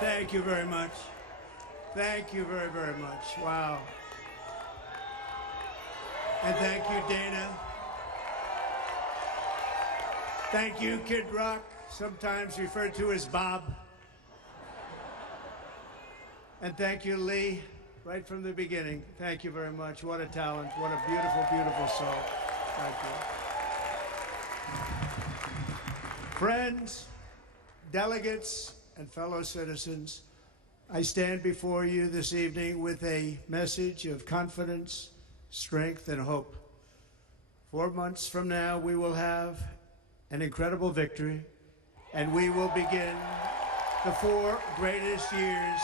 Thank you very much. Thank you very, very much. Wow. And thank you, Dana. Thank you, Kid Rock, sometimes referred to as Bob. And thank you, Lee, right from the beginning. Thank you very much. What a talent. What a beautiful, beautiful soul. Thank you. Friends, delegates, and fellow citizens, I stand before you this evening with a message of confidence, strength, and hope. 4 months from now, we will have an incredible victory, and we will begin the 4 greatest years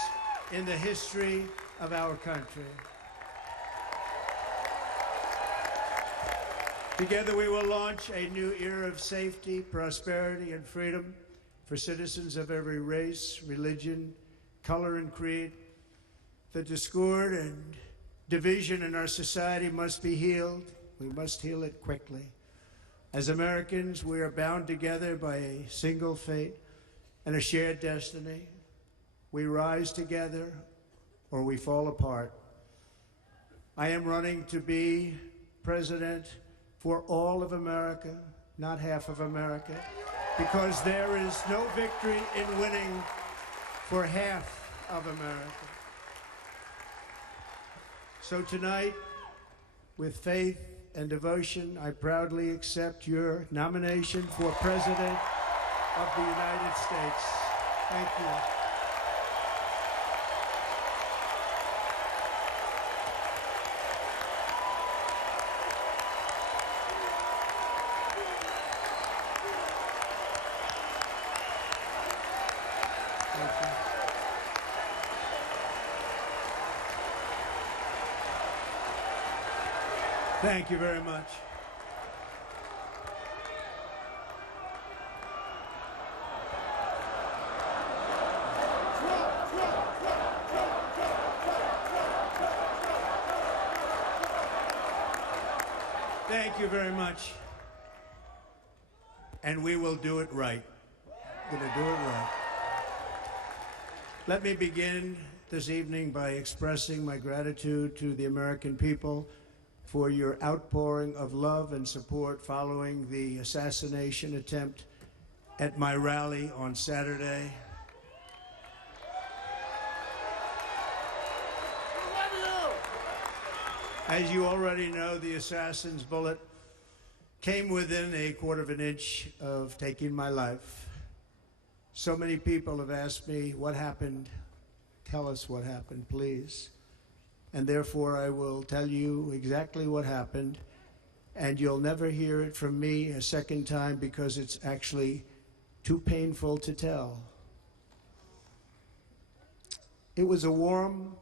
in the history of our country. Together, we will launch a new era of safety, prosperity, and freedom for citizens of every race, religion, color, and creed. The discord and division in our society must be healed. We must heal it quickly. As Americans, we are bound together by a single fate and a shared destiny. We rise together or we fall apart. I am running to be president for all of America, not half of America, because there is no victory in winning for half of America. So tonight, with faith and devotion, I proudly accept your nomination for President of the United States. Thank you. Thank you very much. Thank you very much. And we will do it right. We're going to do it right. Let me begin this evening by expressing my gratitude to the American people for your outpouring of love and support following the assassination attempt at my rally on Saturday. As you already know, the assassin's bullet came within a quarter of an inch of taking my life. So many people have asked me, what happened? Tell us what happened, please. And therefore, I will tell you exactly what happened, and you'll never hear it from me a second time because it's actually too painful to tell. It was a warm,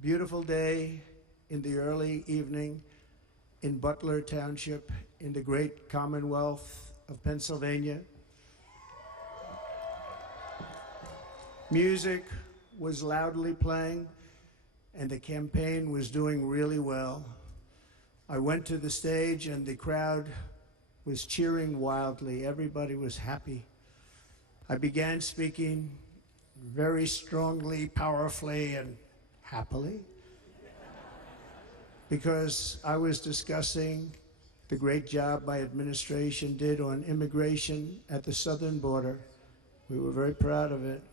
beautiful day in the early evening in Butler Township in the great Commonwealth of Pennsylvania. Music was loudly playing, and the campaign was doing really well. I went to the stage and the crowd was cheering wildly. Everybody was happy. I began speaking very strongly, powerfully, and happily because I was discussing the great job my administration did on immigration at the southern border. We were very proud of it.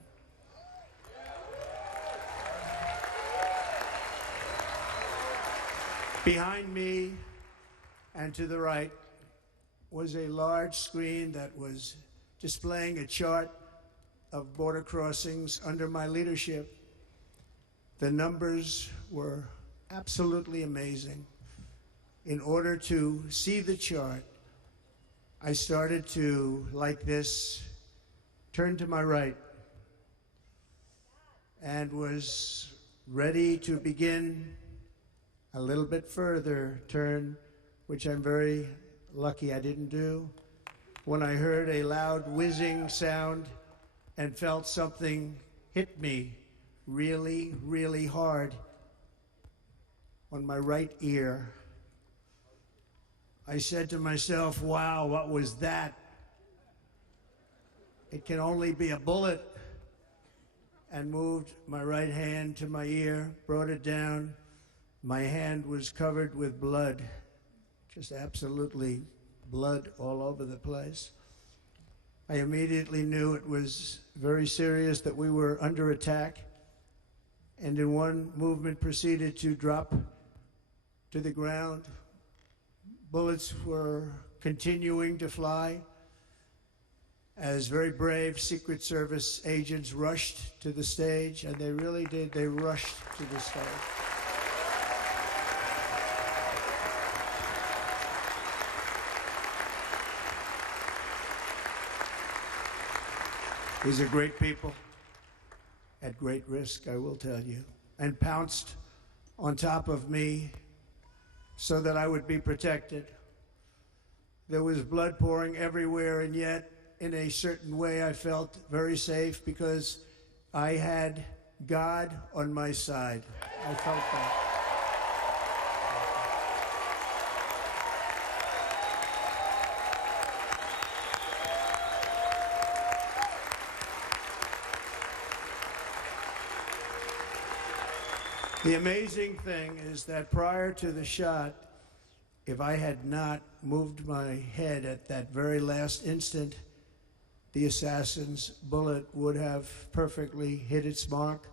Behind me and to the right was a large screen that was displaying a chart of border crossings under my leadership. The numbers were absolutely amazing. In order to see the chart, I started to, like this, turn to my right and was ready to begin a little bit further turn, which I'm very lucky I didn't do, when I heard a loud whizzing sound and felt something hit me really, really hard on my right ear. I said to myself, wow, what was that? It can only be a bullet. and moved my right hand to my ear, brought it down. My hand was covered with blood, just absolutely blood all over the place. I immediately knew it was very serious, that we were under attack, and in one movement proceeded to drop to the ground. Bullets were continuing to fly as very brave Secret Service agents rushed to the stage, and they really did. They rushed to the stage. These are great people at great risk, I will tell you, and pounced on top of me so that I would be protected. There was blood pouring everywhere, and yet, in a certain way, I felt very safe because I had God on my side. I felt that. The amazing thing is that prior to the shot, if I had not moved my head at that very last instant, the assassin's bullet would have perfectly hit its mark,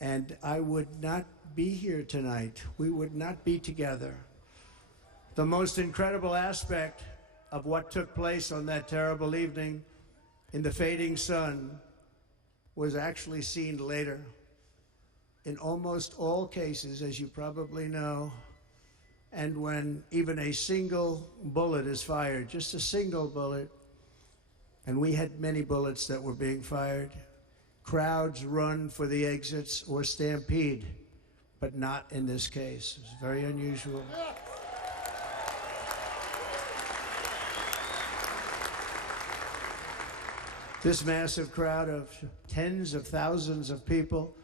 and I would not be here tonight. We would not be together. The most incredible aspect of what took place on that terrible evening in the fading sun was actually seen later. In almost all cases, as you probably know, and when even a single bullet is fired, just a single bullet, and we had many bullets that were being fired, crowds run for the exits or stampede, but not in this case. It's very unusual. This massive crowd of tens of thousands of people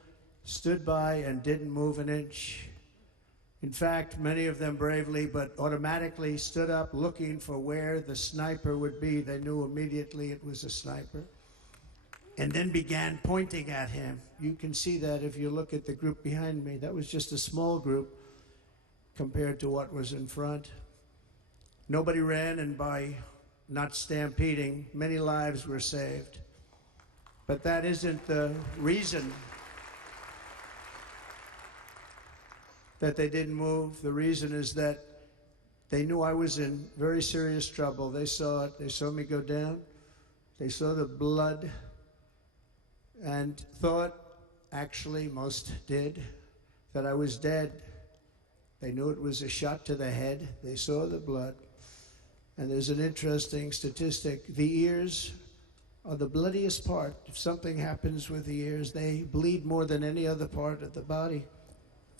stood by and didn't move an inch. In fact, many of them bravely, but automatically stood up looking for where the sniper would be. They knew immediately it was a sniper, and then began pointing at him. You can see that if you look at the group behind me. That was just a small group compared to what was in front. Nobody ran, and by not stampeding, many lives were saved. But that isn't the reason that they didn't move. The reason is that they knew I was in very serious trouble. They saw it. They saw me go down. They saw the blood and thought, actually most did, that I was dead. They knew it was a shot to the head. They saw the blood. And there's an interesting statistic. The ears are the bloodiest part. If something happens with the ears, they bleed more than any other part of the body.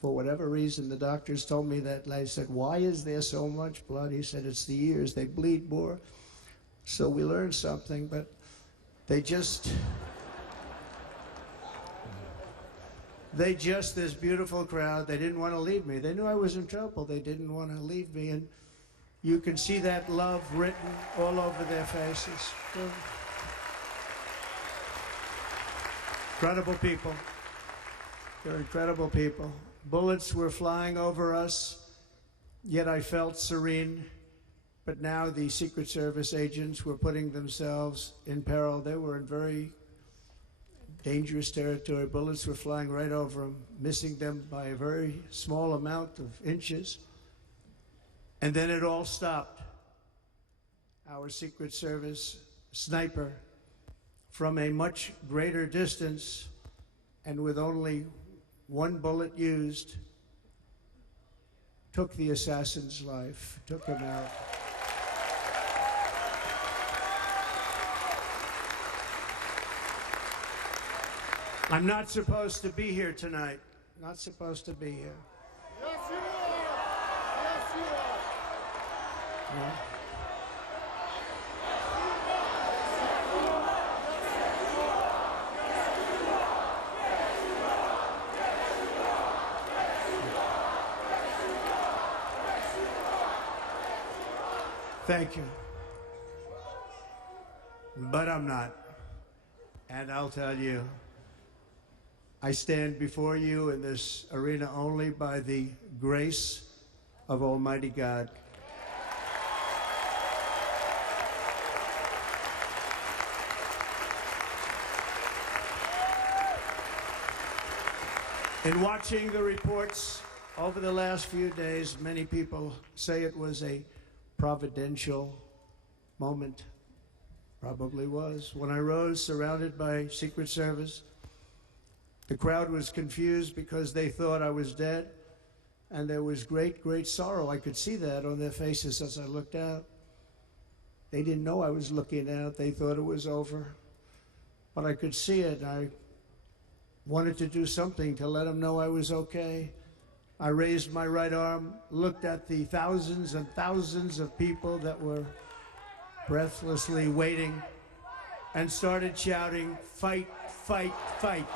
For whatever reason, the doctors told me that. I said, why is there so much blood? He said, it's the ears. They bleed more. So we learned something, but they just, this beautiful crowd, they didn't want to leave me. They knew I was in trouble. They didn't want to leave me. And you can see that love written all over their faces. Incredible people. They're incredible people. Bullets were flying over us, yet I felt serene. But now the Secret Service agents were putting themselves in peril. They were in very dangerous territory. Bullets were flying right over them, missing them by a very small amount of inches. And then it all stopped. Our Secret Service sniper, from a much greater distance and with only one bullet used, took the assassin's life, took him out. I'm not supposed to be here tonight. Not supposed to be here. Yes, you are. Yes, you are. Yeah. Thank you. But I'm not. And I'll tell you, I stand before you in this arena only by the grace of Almighty God. In watching the reports over the last few days, many people say it was a providential moment. Probably was. When I rose surrounded by Secret Service, the crowd was confused because they thought I was dead, and there was great, great sorrow. I could see that on their faces as I looked out. They didn't know I was looking out. They thought it was over. But I could see it. I wanted to do something to let them know I was okay. I raised my right arm, looked at the thousands and thousands of people that were breathlessly waiting, and started shouting, "Fight, fight, fight."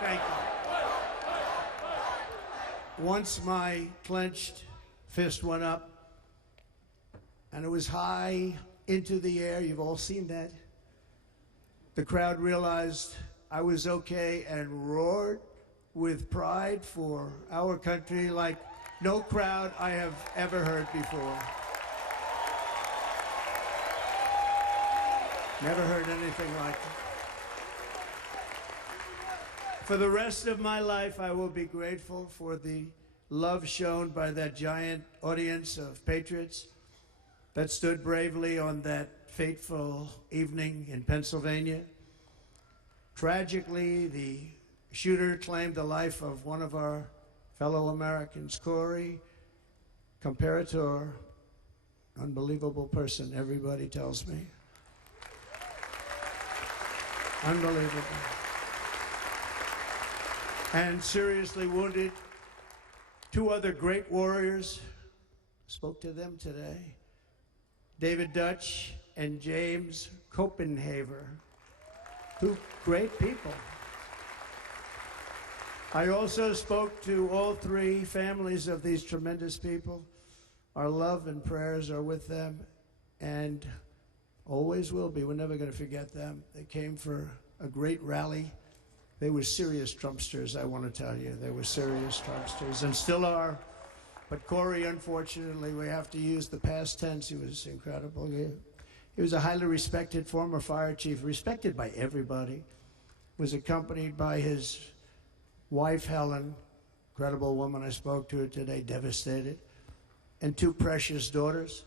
Thank you. Once my clenched fist went up, and it was high into the air. You've all seen that. The crowd realized I was okay and roared with pride for our country like no crowd I have ever heard before. Never heard anything like it. For the rest of my life, I will be grateful for the love shown by that giant audience of patriots that stood bravely on that fateful evening in Pennsylvania. Tragically, the shooter claimed the life of one of our fellow Americans, Corey Comparator. Unbelievable person, everybody tells me. Unbelievable. And seriously wounded, two other great warriors. Spoke to them today. David Dutch and James Copenhaver. Two great people. I also spoke to all three families of these tremendous people. Our love and prayers are with them and always will be. We're never going to forget them. They came for a great rally. They were serious Trumpsters, I want to tell you. They were serious Trumpsters and still are. But Corey, unfortunately, we have to use the past tense. He was incredible. He was a highly respected former fire chief, respected by everybody. Was accompanied by his wife, Helen, incredible woman. I spoke to her today, devastated, and two precious daughters.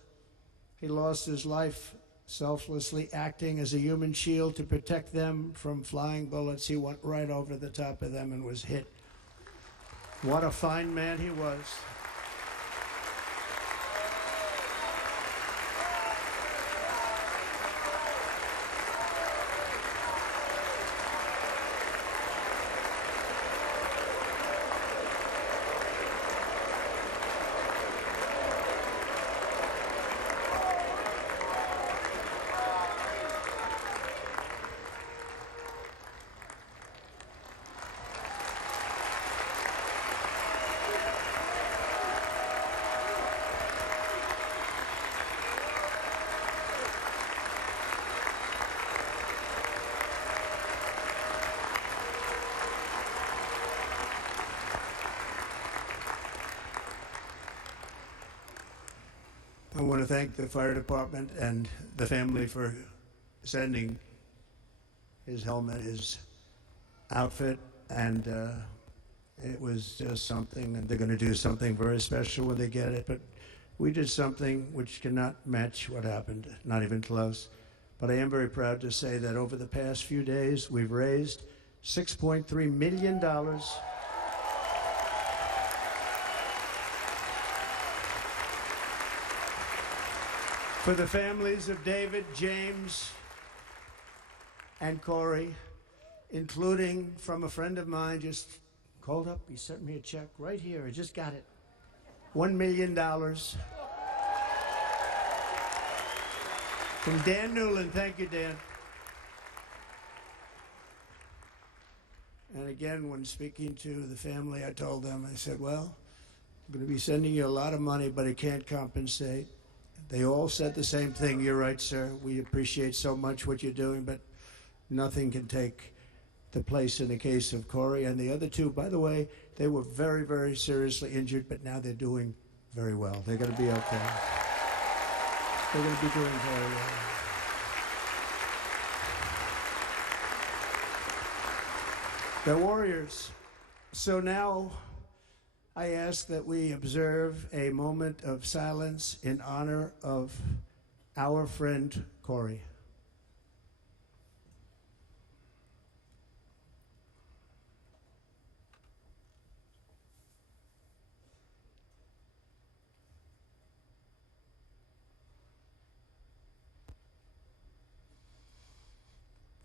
He lost his life selflessly acting as a human shield to protect them from flying bullets. He went right over the top of them and was hit. What a fine man he was. I want to thank the fire department and the family for sending his helmet, his outfit, and it was just something, and they're going to do something very special when they get it, but we did something which cannot match what happened, not even close. But I am very proud to say that over the past few days, we've raised $6.3 million for the families of David, James, and Corey, including from a friend of mine, just called up, he sent me a check right here, I just got it, $1 million. From Dan Newland, thank you, Dan. And again, when speaking to the family, I told them, I said, well, I'm going to be sending you a lot of money, but it can't compensate. They all said the same thing. You're right, sir. We appreciate so much what you're doing, but nothing can take the place in the case of Corey. And the other two, by the way, they were very, very seriously injured, but now they're doing very well. They're going to be okay. They're going to be doing very well. They're warriors. So now I ask that we observe a moment of silence in honor of our friend Corey.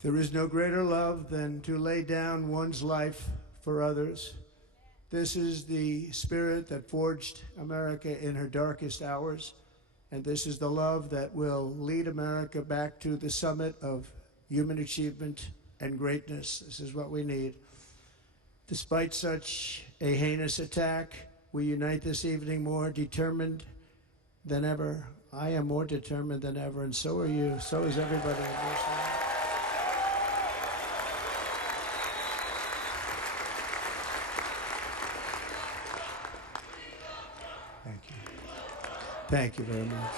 There is no greater love than to lay down one's life for others. This is the spirit that forged America in her darkest hours, and this is the love that will lead America back to the summit of human achievement and greatness. This is what we need. Despite such a heinous attack, we unite this evening more determined than ever. I am more determined than ever, and so are you. So is everybody in this room. Thank you. Thank you very much.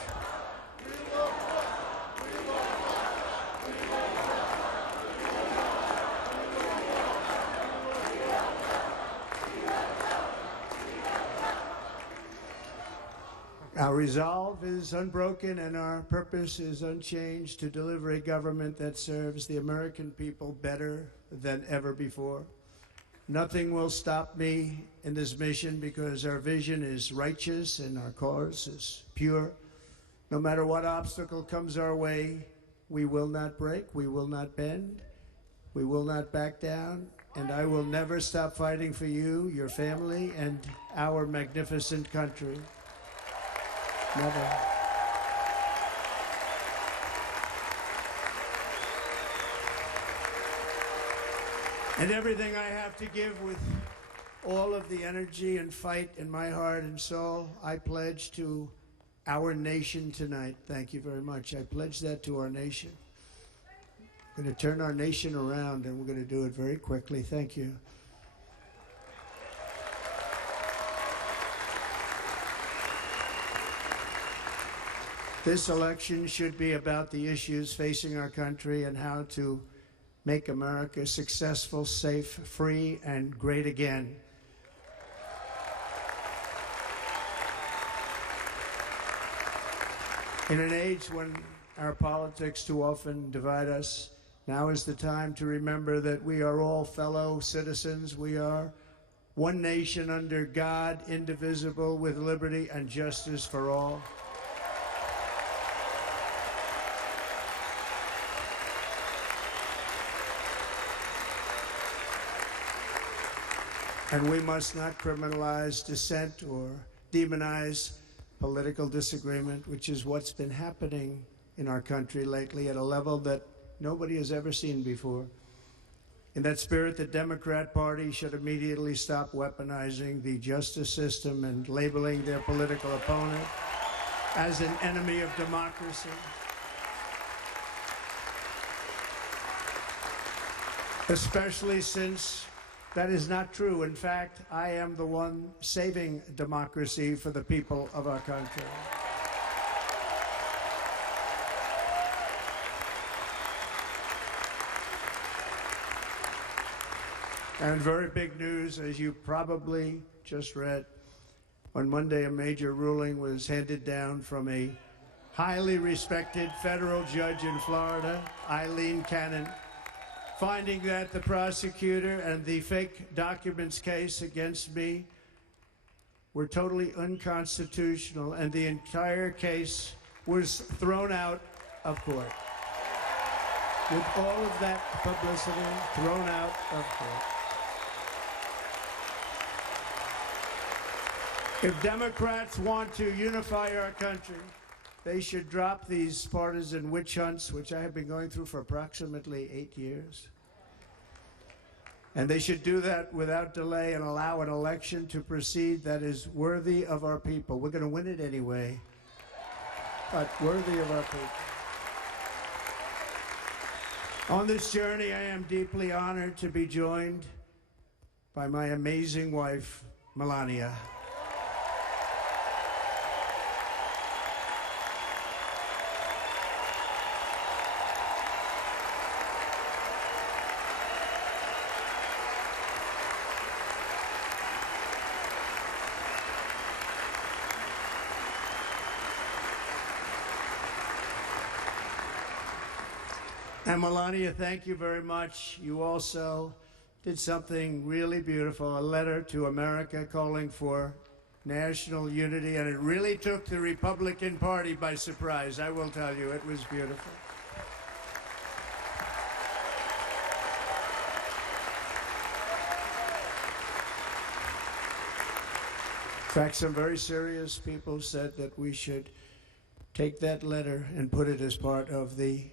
Our resolve is unbroken and our purpose is unchanged to deliver a government that serves the American people better than ever before. Nothing will stop me in this mission because our vision is righteous and our cause is pure. No matter what obstacle comes our way, we will not break, we will not bend, we will not back down, and I will never stop fighting for you, your family, and our magnificent country. Never. And everything I have to give with all of the energy and fight in my heart and soul, I pledge to our nation tonight. Thank you very much. I pledge that to our nation. We're going to turn our nation around, and we're going to do it very quickly. Thank you. This election should be about the issues facing our country and how to make America successful, safe, free, and great again. In an age when our politics too often divide us, now is the time to remember that we are all fellow citizens. We are one nation under God, indivisible, with liberty and justice for all. And we must not criminalize dissent or demonize political disagreement, which is what's been happening in our country lately at a level that nobody has ever seen before. In that spirit, the Democrat Party should immediately stop weaponizing the justice system and labeling their political opponent as an enemy of democracy. Especially since that is not true. In fact, I am the one saving democracy for the people of our country. And very big news, as you probably just read, on Monday a major ruling was handed down from a highly respected federal judge in Florida, Eileen Cannon, finding that the prosecutor and the fake documents case against me were totally unconstitutional, and the entire case was thrown out of court. With all of that publicity, thrown out of court. If Democrats want to unify our country, they should drop these partisan witch hunts, which I have been going through for approximately 8 years. And they should do that without delay and allow an election to proceed that is worthy of our people. We're going to win it anyway, but worthy of our people. On this journey, I am deeply honored to be joined by my amazing wife, Melania. And Melania, thank you very much. You also did something really beautiful, a letter to America calling for national unity, and it really took the Republican Party by surprise. I will tell you, it was beautiful. In fact, some very serious people said that we should take that letter and put it as part of the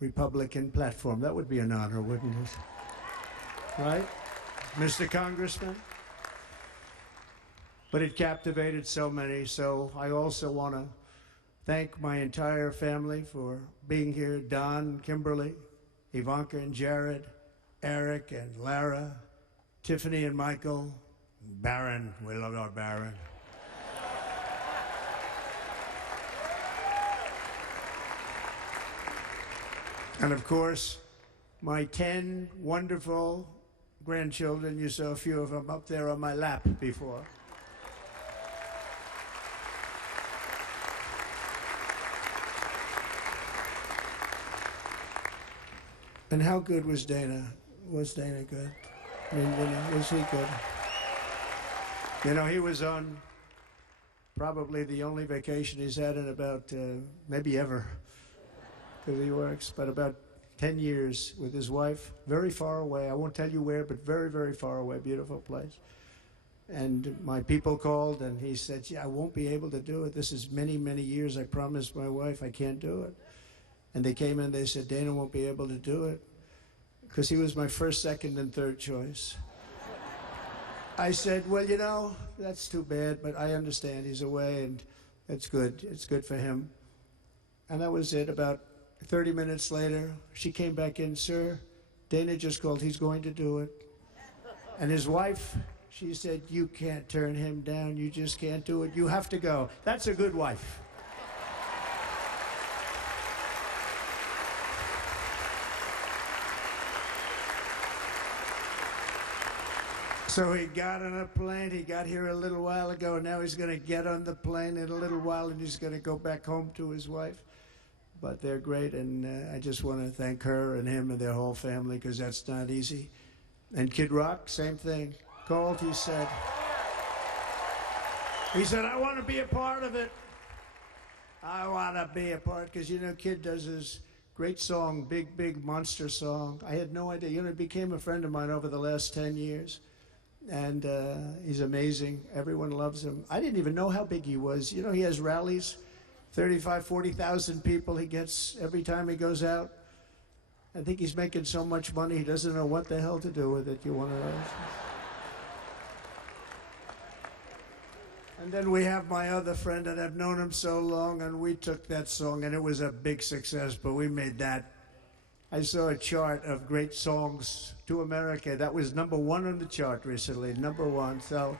Republican platform. That would be an honor, wouldn't it? Right, Mr. Congressman? But it captivated so many, so I also want to thank my entire family for being here. Don, Kimberly, Ivanka and Jared, Eric and Lara, Tiffany and Michael, Barron. We love our Barron. And of course, my 10 wonderful grandchildren. You saw a few of them up there on my lap before. And how good was Dana? Was Dana good? I mean, was he good? You know, he was on probably the only vacation he's had in about, maybe ever, because he works, but about 10 years with his wife, very far away. I won't tell you where, but very, very far away, beautiful place. And my people called, and he said, yeah, I won't be able to do it. This is many, many years. I promised my wife I can't do it. And they came in, they said, Dana won't be able to do it, because he was my first, second, and third choice. I said, well, you know, that's too bad, but I understand he's away, and it's good. It's good for him. And that was it. About 30 minutes later, she came back in, sir, Dana just called, he's going to do it. And his wife, she said, you can't turn him down, you just can't do it, you have to go. That's a good wife. So he got on a plane, he got here a little while ago, and now he's gonna get on the plane in a little while, and he's gonna go back home to his wife. But they're great, and I just want to thank her and him and their whole family, because that's not easy. And Kid Rock, same thing. Called, he said, I want to be a part of it. I want to be a part, because, you know, Kid does his great song, Big, Big Monster song. I had no idea. You know, he became a friend of mine over the last 10 years. And he's amazing. Everyone loves him. I didn't even know how big he was. You know, he has rallies. 35, 40,000 people he gets every time he goes out. I think he's making so much money he doesn't know what the hell to do with it. You want to know? And then we have my other friend, and I've known him so long, and we took that song, and it was a big success, but we made that. I saw a chart of great songs to America. That was #1 on the chart recently, #1. So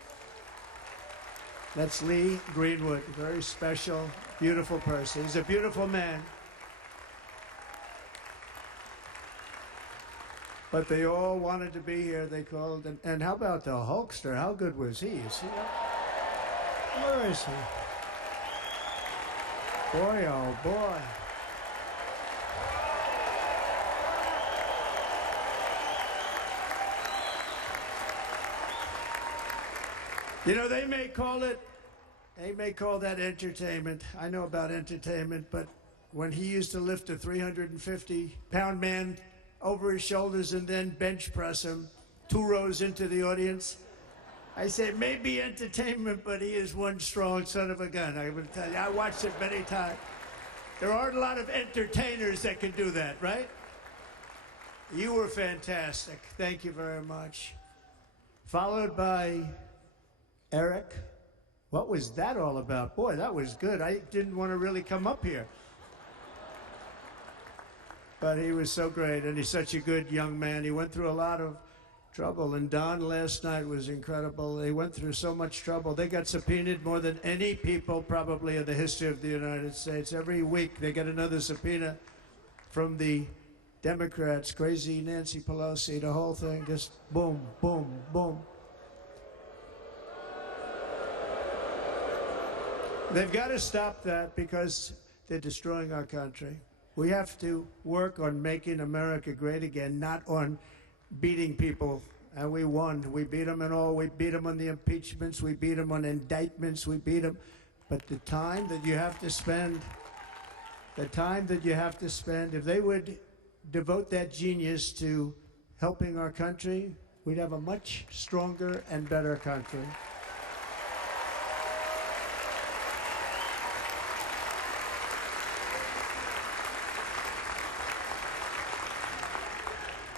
that's Lee Greenwood, a very special, beautiful person. He's a beautiful man. But they all wanted to be here. They called. And how about the Hulkster? How good was he? Is he where is he? Boy, oh boy. You know, they may call that entertainment. I know about entertainment, but when he used to lift a 350-pound man over his shoulders and then bench press him 2 rows into the audience, I say, maybe entertainment, but he is one strong son of a gun. I will tell you, I watched it many times. There aren't a lot of entertainers that can do that, right? You were fantastic. Thank you very much. Followed by Eric. What was that all about? Boy, that was good. I didn't want to really come up here. But he was so great, and he's such a good young man. He went through a lot of trouble, and Don last night was incredible. They went through so much trouble. They got subpoenaed more than any people probably in the history of the United States. Every week they get another subpoena from the Democrats, crazy Nancy Pelosi, the whole thing, just boom, boom, boom. They've got to stop that because they're destroying our country. We have to work on making America great again, not on beating people. And we won. We beat them and all. We beat them on the impeachments. We beat them on indictments. We beat them. But the time that you have to spend, if they would devote that genius to helping our country, we'd have a much stronger and better country.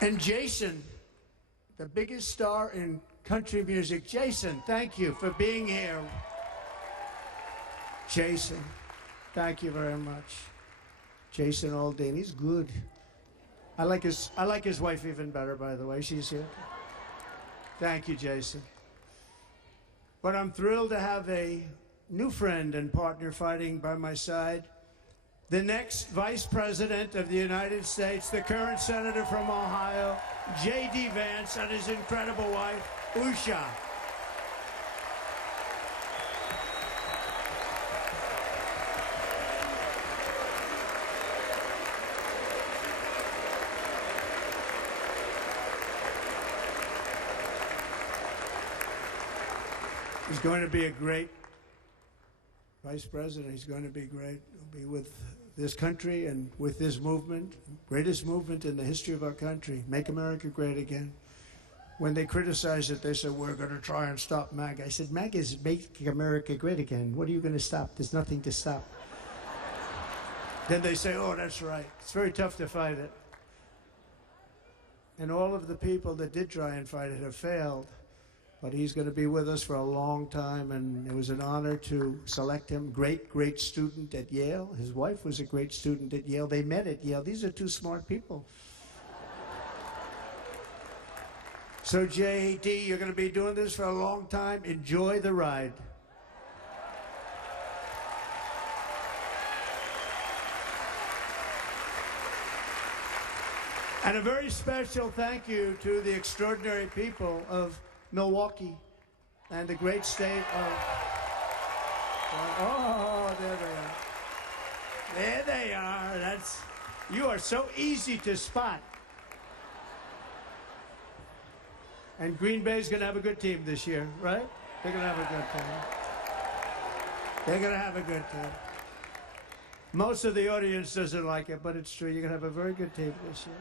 And Jason, the biggest star in country music. Jason, thank you for being here. Jason, thank you very much. Jason Aldean, he's good. I like his wife even better, by the way. She's here. Thank you, Jason. But I'm thrilled to have a new friend and partner fighting by my side. The next Vice President of the United States, the current Senator from Ohio, J.D. Vance, and his incredible wife, Usha. He's going to be a great Vice President. He's going to be great. He'll be with this country and with this movement, greatest movement in the history of our country, Make America Great Again. When they criticized it, they said, we're going to try and stop MAGA. I said, MAGA is Make America Great Again. What are you going to stop? There's nothing to stop. Then they say, oh, that's right. It's very tough to fight it. And all of the people that did try and fight it have failed. But he's going to be with us for a long time, and it was an honor to select him. Great, great student at Yale. His wife was a great student at Yale. They met at Yale. These are two smart people. So, J.D., you're going to be doing this for a long time. Enjoy the ride. And a very special thank you to the extraordinary people of Milwaukee and the great state of... Oh, there they are. There they are. You are so easy to spot. And Green Bay's going to have a good team this year, right? They're going to have a good team. They're going to have a good team. Most of the audience doesn't like it, but it's true. You're going to have a very good team this year.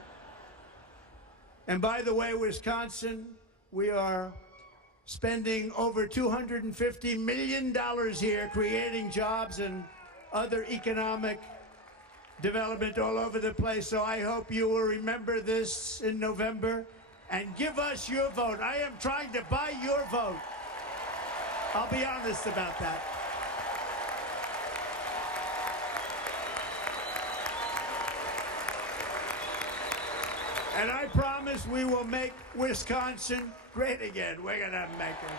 And by the way, Wisconsin, we are spending over $250 million here creating jobs and other economic development all over the place. So I hope you will remember this in November and give us your vote. I am trying to buy your vote. I'll be honest about that. And I promise we will make Wisconsin great again. We're going to make it.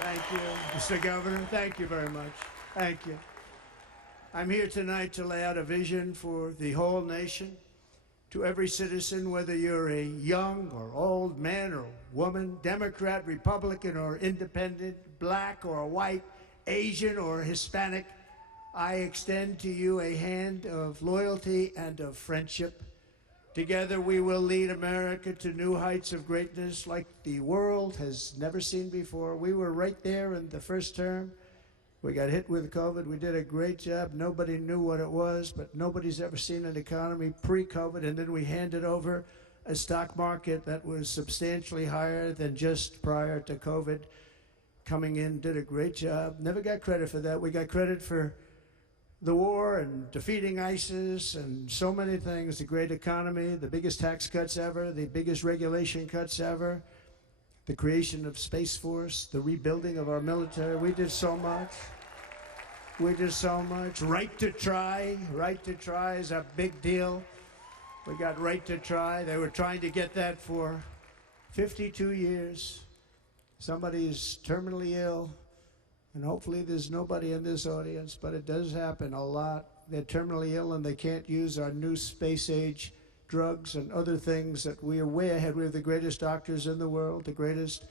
Thank you, Mr. Governor. Thank you very much. Thank you. I'm here tonight to lay out a vision for the whole nation, to every citizen, whether you're a young or old man or woman, Democrat, Republican, or independent, black or white, Asian or Hispanic. I extend to you a hand of loyalty and of friendship. Together we will lead America to new heights of greatness like the world has never seen before. We were right there in the first term. We got hit with COVID. We did a great job. Nobody knew what it was, but nobody's ever seen an economy pre-COVID. And then we handed over a stock market that was substantially higher than just prior to COVID. Coming in, did a great job. Never got credit for that. We got credit for the war and defeating ISIS and so many things, the great economy, the biggest tax cuts ever, the biggest regulation cuts ever, the creation of Space Force, the rebuilding of our military. We did so much. We did so much. Right to try. Right to try is a big deal. We got right to try. They were trying to get that for 52 years. Somebody is terminally ill, and hopefully there's nobody in this audience, but it does happen a lot. They're terminally ill and they can't use our new space age drugs and other things that we are way ahead. We have the greatest doctors in the world, the greatest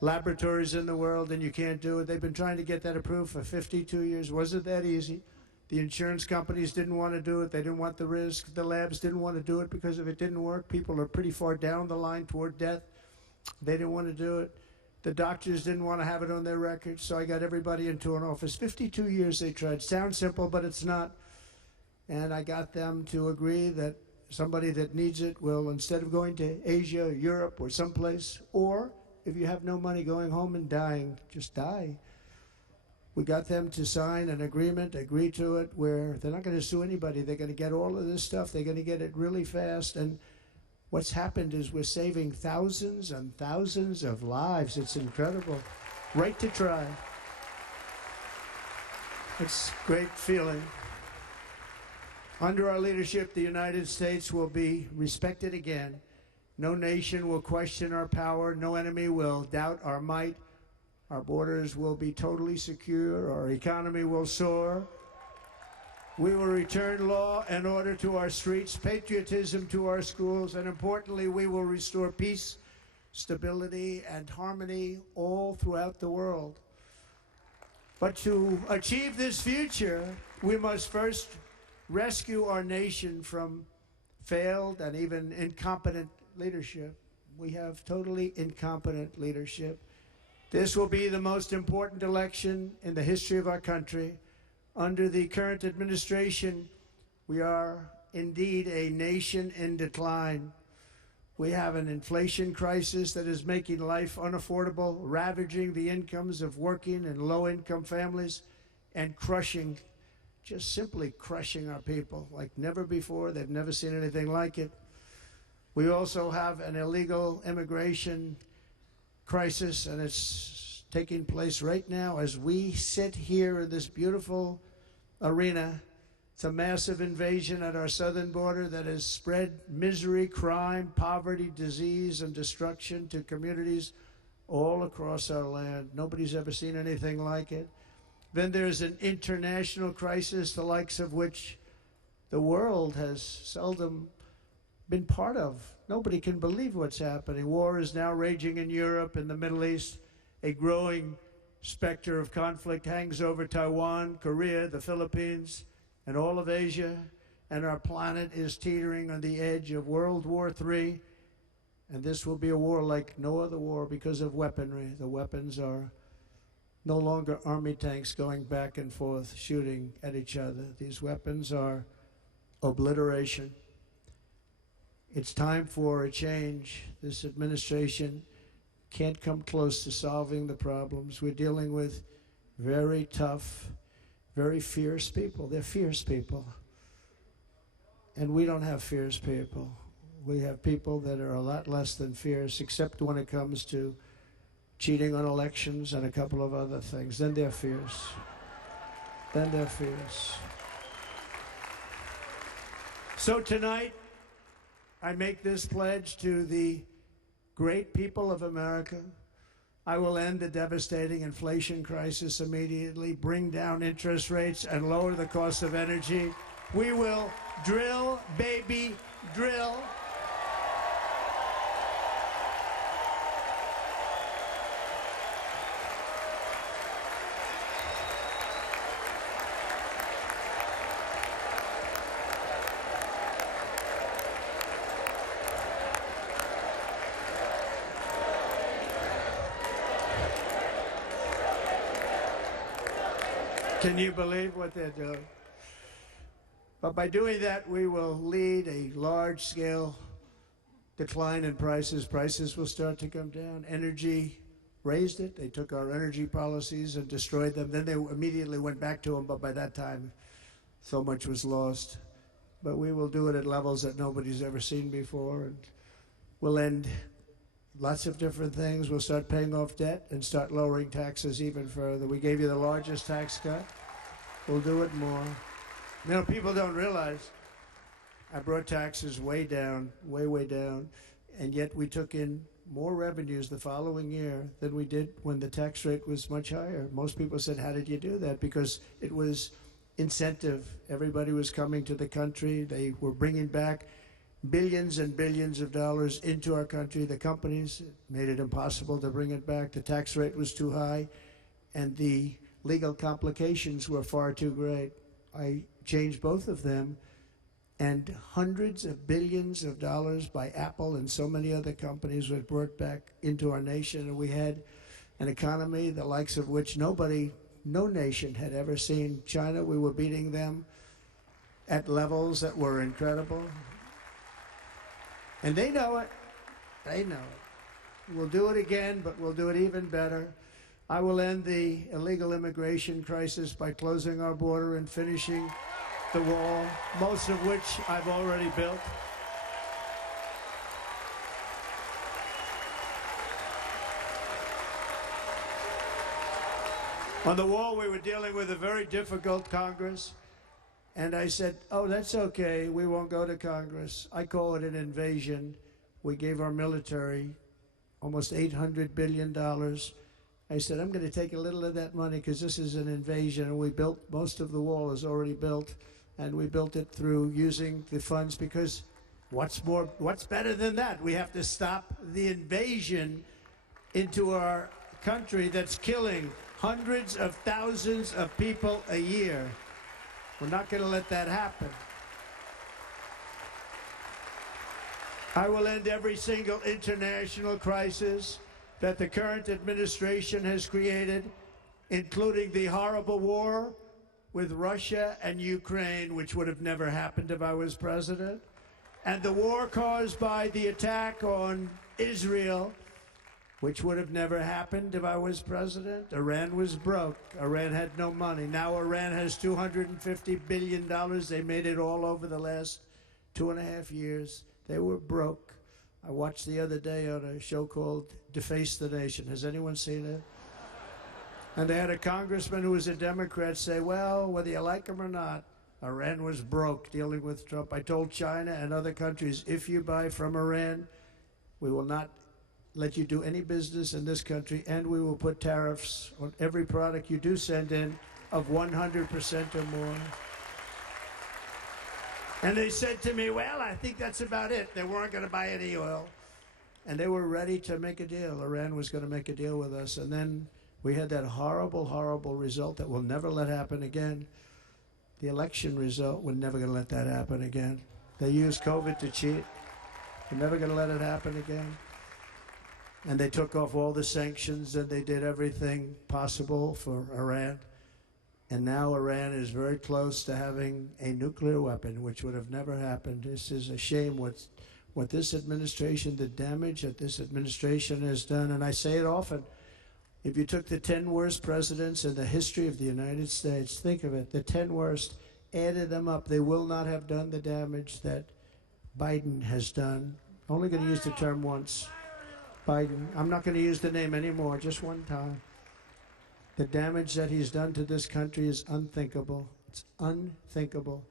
laboratories in the world, and you can't do it. They've been trying to get that approved for 52 years. Wasn't that easy? The insurance companies didn't want to do it. They didn't want the risk. The labs didn't want to do it because if it didn't work, people are pretty far down the line toward death. They didn't want to do it. The doctors didn't want to have it on their records, so I got everybody into an office. 52 years they tried. Sounds simple, but it's not. And I got them to agree that somebody that needs it will, instead of going to Asia, Europe, or someplace, or if you have no money, going home and dying, just die. We got them to sign an agreement, agree to it, where they're not going to sue anybody. They're going to get all of this stuff. They're going to get it really fast. And what's happened is we're saving thousands and thousands of lives. It's incredible. Right to try. It's a great feeling. Under our leadership, the United States will be respected again. No nation will question our power. No enemy will doubt our might. Our borders will be totally secure. Our economy will soar. We will return law and order to our streets, patriotism to our schools, and importantly, we will restore peace, stability, and harmony all throughout the world. But to achieve this future, we must first rescue our nation from failed and even incompetent leadership. We have totally incompetent leadership. This will be the most important election in the history of our country. Under the current administration, we are indeed a nation in decline. We have an inflation crisis that is making life unaffordable, ravaging the incomes of working and low-income families, and crushing, just simply crushing our people like never before. They've never seen anything like it. We also have an illegal immigration crisis, and it's taking place right now as we sit here in this beautiful arena. It's a massive invasion at our southern border that has spread misery, crime, poverty, disease, and destruction to communities all across our land. Nobody's ever seen anything like it. Then there's an international crisis, the likes of which the world has seldom been part of. Nobody can believe what's happening. War is now raging in Europe and the Middle East. A growing specter of conflict hangs over Taiwan, Korea, the Philippines, and all of Asia. And our planet is teetering on the edge of World War III. And this will be a war like no other war because of weaponry. The weapons are no longer army tanks going back and forth shooting at each other. These weapons are obliteration. It's time for a change. This administration can't come close to solving the problems. We're dealing with very tough, very fierce people. They're fierce people. And we don't have fierce people. We have people that are a lot less than fierce, except when it comes to cheating on elections and a couple of other things. Then they're fierce. Then they're fierce. So tonight, I make this pledge to the great people of America. I will end the devastating inflation crisis immediately, bring down interest rates, and lower the cost of energy. We will drill, baby, drill. Can you believe what they're doing? But by doing that, we will lead a large-scale decline in prices. Prices will start to come down. Energy raised it. They took our energy policies and destroyed them. Then they immediately went back to them, but by that time, so much was lost. But we will do it at levels that nobody's ever seen before, and we'll end lots of different things. We'll start paying off debt and start lowering taxes even further. We gave you the largest tax cut. We'll do it more. You know, people don't realize I brought taxes way down, way down, and yet we took in more revenues the following year than we did when the tax rate was much higher. Most people said, how did you do that? Because it was incentive. Everybody was coming to the country. They were bringing back billions and billions of dollars into our country. The companies made it impossible to bring it back. The tax rate was too high, and the legal complications were far too great. I changed both of them, and hundreds of billions of dollars by Apple and so many other companies were brought back into our nation, and we had an economy the likes of which no nation had ever seen. China, we were beating them at levels that were incredible. And they know it. They know it. We'll do it again, but we'll do it even better. I will end the illegal immigration crisis by closing our border and finishing the wall, most of which I've already built. On the wall, we were dealing with a very difficult Congress, and I said, oh, that's okay, we won't go to Congress. I call it an invasion. We gave our military almost $800 billion. I said, I'm going to take a little of that money because this is an invasion, and we built, most of the wall is already built, and we built it through using the funds, because what's better than that? We have to stop the invasion into our country that's killing hundreds of thousands of people a year. We're not going to let that happen. I will end every single international crisis that the current administration has created, including the horrible war with Russia and Ukraine, which would have never happened if I was president, and the war caused by the attack on Israel, which would have never happened if I was president. Iran was broke. Iran had no money. Now Iran has $250 billion. They made it all over the last 2.5 years. They were broke. I watched the other day on a show called Deface the Nation. Has anyone seen it? And they had a congressman who was a Democrat say, well, whether you like him or not, Iran was broke dealing with Trump. I told China and other countries, if you buy from Iran, we will not let you do any business in this country, and we will put tariffs on every product you do send in of 100% or more. And they said to me, well, I think that's about it. They weren't going to buy any oil. And they were ready to make a deal. Iran was going to make a deal with us. And then we had that horrible, horrible result that we'll never let happen again. The election result, we're never going to let that happen again. They used COVID to cheat. We're never going to let it happen again. And they took off all the sanctions, and they did everything possible for Iran. And now Iran is very close to having a nuclear weapon, which would have never happened. This is a shame what this administration, the damage that this administration has done. And I say it often, if you took the 10 worst presidents in the history of the United States, think of it, the 10 worst, added them up, they will not have done the damage that Biden has done. Only going to use the term once. Biden. I'm not going to use the name anymore, just one time. The damage that he's done to this country is unthinkable. It's unthinkable.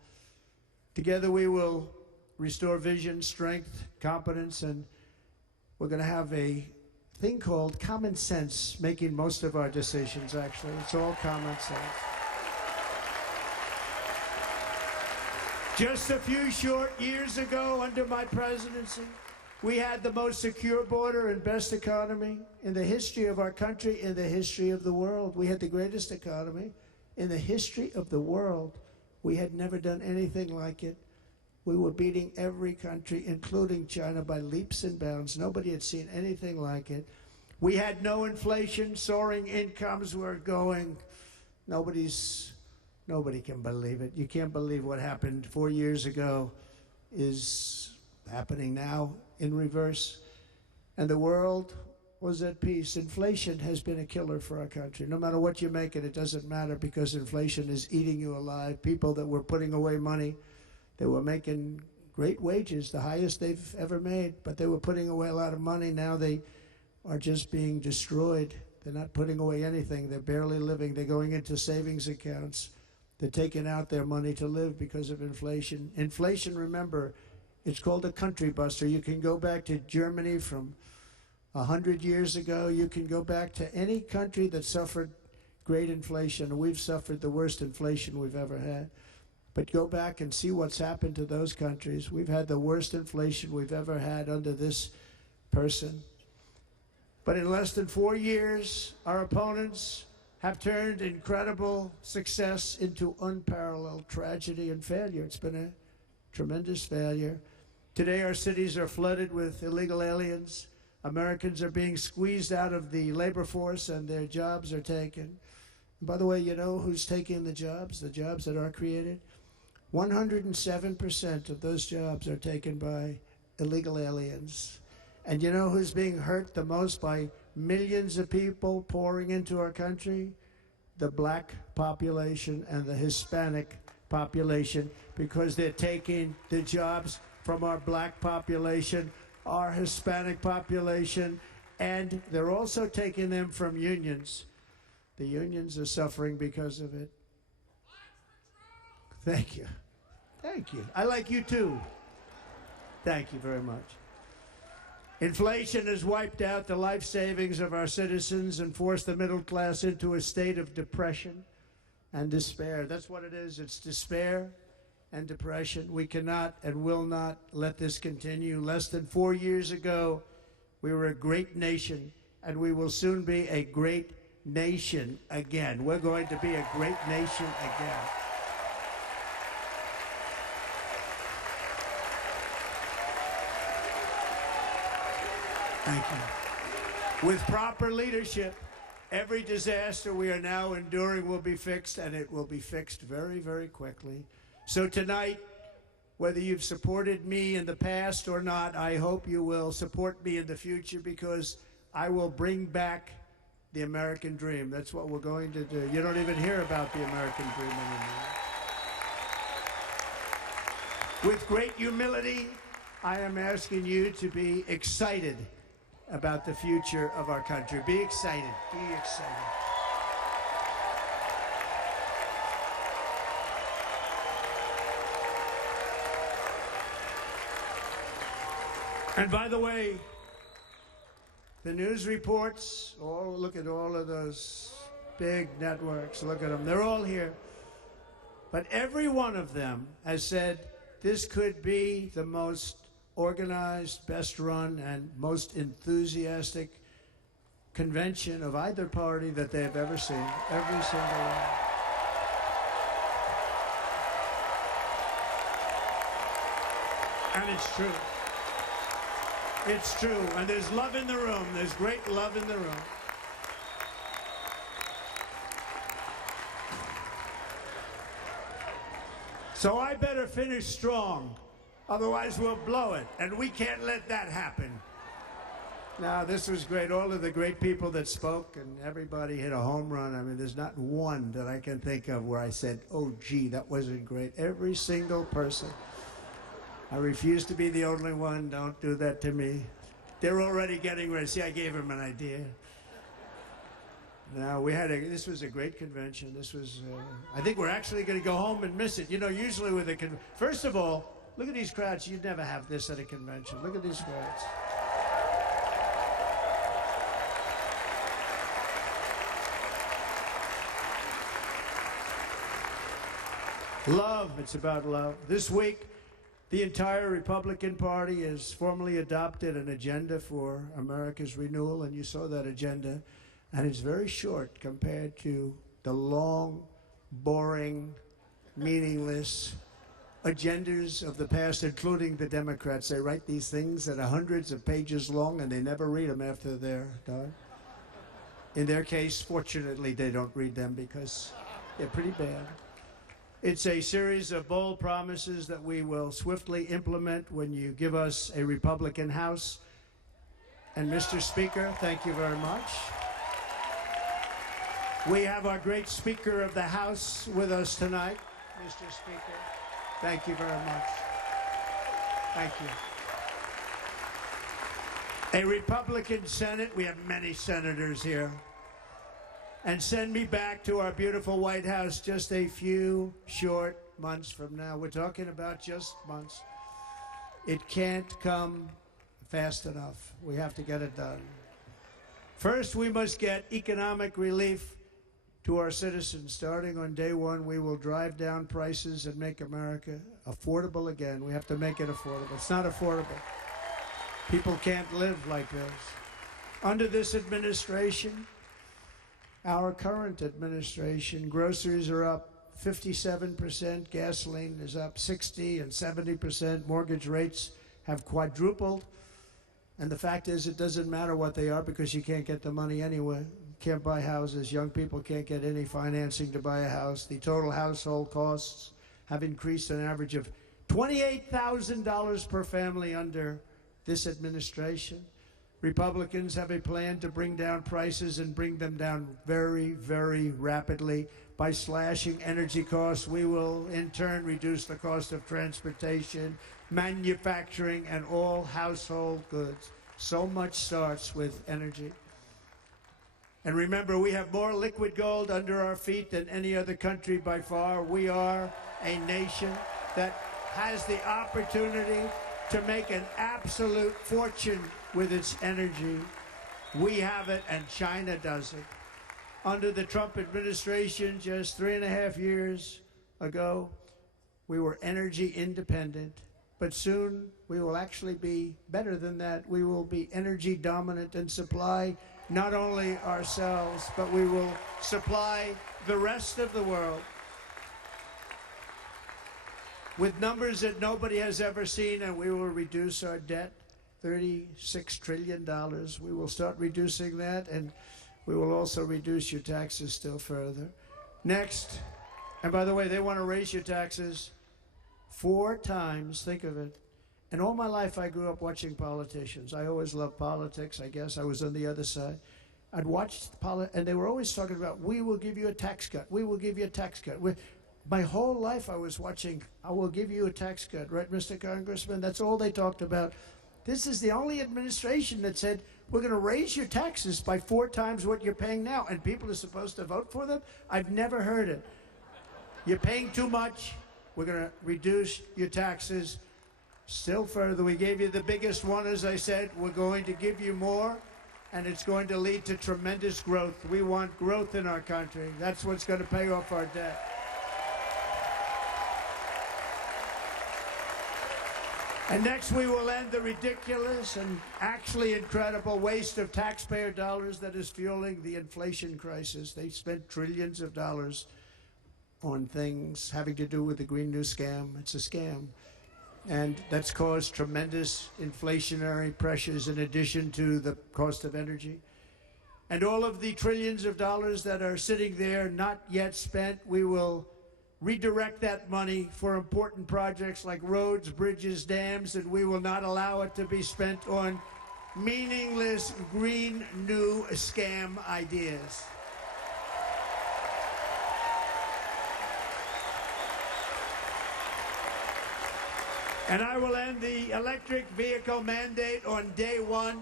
Together we will restore vision, strength, competence, and we're going to have a thing called common sense making most of our decisions, actually. It's all common sense. Just a few short years ago, under my presidency, we had the most secure border and best economy in the history of our country, in the history of the world. We had the greatest economy in the history of the world. We had never done anything like it. We were beating every country, including China, by leaps and bounds. Nobody had seen anything like it. We had no inflation. Soaring incomes were going. Nobody can believe it. You can't believe what happened 4 years ago is happening now in reverse. And the world was at peace. Inflation has been a killer for our country. No matter what you make it, it doesn't matter because inflation is eating you alive. People that were putting away money, they were making great wages, the highest they've ever made, but they were putting away a lot of money. Now they are just being destroyed. They're not putting away anything. They're barely living. They're going into savings accounts. They're taking out their money to live because of inflation. Inflation, remember, it's called a country buster. You can go back to Germany from 100 years ago. You can go back to any country that suffered great inflation. We've suffered the worst inflation we've ever had. But go back and see what's happened to those countries. We've had the worst inflation we've ever had under this person. But in less than 4 years, our opponents have turned incredible success into unparalleled tragedy and failure. It's been a tremendous failure. Today, our cities are flooded with illegal aliens. Americans are being squeezed out of the labor force and their jobs are taken. And by the way, you know who's taking the jobs that are created? 107% of those jobs are taken by illegal aliens. And you know who's being hurt the most by millions of people pouring into our country? The black population and the Hispanic population, because they're taking the jobs from our black population, our Hispanic population, and they're also taking them from unions. The unions are suffering because of it. Thank you. Thank you. I like you too. Thank you very much. Inflation has wiped out the life savings of our citizens and forced the middle class into a state of depression and despair. That's what it is. It's despair and depression. We cannot and will not let this continue. Less than 4 years ago, we were a great nation, and we will soon be a great nation again. We're going to be a great nation again. Thank you. With proper leadership, every disaster we are now enduring will be fixed, and it will be fixed very, very quickly. So tonight, whether you've supported me in the past or not, I hope you will support me in the future, because I will bring back the American dream. That's what we're going to do. You don't even hear about the American dream anymore. With great humility, I am asking you to be excited about the future of our country. Be excited. Be excited. And by the way, the news reports, oh, look at all of those big networks. Look at them. They're all here. But every one of them has said this could be the most organized, best run, and most enthusiastic convention of either party that they have ever seen. Every single one. And it's true. It's true. And there's love in the room. There's great love in the room. So I better finish strong. Otherwise, we'll blow it, and we can't let that happen. Now, this was great. All of the great people that spoke, and everybody hit a home run. I mean, there's not one that I can think of where I said, oh, gee, that wasn't great. Every single person. I refuse to be the only one. Don't do that to me. They're already getting ready. See, I gave them an idea. Now, this was a great convention. This was, I think we're actually going to go home and miss it. You know, usually with a first of all, look at these crowds. You'd never have this at a convention. Look at these crowds. Love. It's about love. This week, the entire Republican Party has formally adopted an agenda for America's renewal, and you saw that agenda. And it's very short compared to the long, boring, meaningless agendas of the past, including the Democrats. They write these things that are hundreds of pages long, and they never read them after they're done. In their case, fortunately, they don't read them because they're pretty bad. It's a series of bold promises that we will swiftly implement when you give us a Republican House And Mr. Speaker, thank you very much. We have our great Speaker of the House with us tonight. Mr. Speaker, thank you very much. Thank you. A Republican Senate, we have many senators here. And send me back to our beautiful White House just a few short months from now. We're talking about just months. It can't come fast enough. We have to get it done. First, we must get economic relief to our citizens. Starting on day one, we will drive down prices and make America affordable again. We have to make it affordable. It's not affordable. People can't live like this. Under this administration, our current administration, groceries are up 57%, gasoline is up 60 and 70%, mortgage rates have quadrupled. And the fact is, it doesn't matter what they are because you can't get the money anyway. You can't buy houses. Young people can't get any financing to buy a house. The total household costs have increased an average of $28,000 per family under this administration. Republicans have a plan to bring down prices and bring them down very, very rapidly. By slashing energy costs, we will in turn reduce the cost of transportation, manufacturing, and all household goods. So much starts with energy. And remember, we have more liquid gold under our feet than any other country by far. We are a nation that has the opportunity to make an absolute fortune with its energy. We have it, and China does it. Under the Trump administration, just 3.5 years ago, we were energy independent. But soon, we will actually be better than that. We will be energy dominant and supply not only ourselves, but we will supply the rest of the world with numbers that nobody has ever seen, and we will reduce our debt, $36 trillion. We will start reducing that, and we will also reduce your taxes still further. Next, and by the way, they want to raise your taxes 4 times, think of it. And all my life I grew up watching politicians. I always loved politics, I guess. I was on the other side. I'd watch and they were always talking about, we will give you a tax cut. We will give you a tax cut. My whole life I was watching, I will give you a tax cut, right, Mr. Congressman? That's all they talked about. This is the only administration that said, we're going to raise your taxes by 4 times what you're paying now, and people are supposed to vote for them? I've never heard it. You're paying too much. We're going to reduce your taxes still further. We gave you the biggest one, as I said. We're going to give you more, and it's going to lead to tremendous growth. We want growth in our country. That's what's going to pay off our debt. And next, we will end the ridiculous and actually incredible waste of taxpayer dollars that is fueling the inflation crisis. They spent trillions of dollars on things having to do with the Green New Scam. It's a scam. And that's caused tremendous inflationary pressures in addition to the cost of energy. And all of the trillions of dollars that are sitting there not yet spent, we will redirect that money for important projects like roads, bridges, dams, and we will not allow it to be spent on meaningless Green New Scam ideas. And I will end the electric vehicle mandate on day one.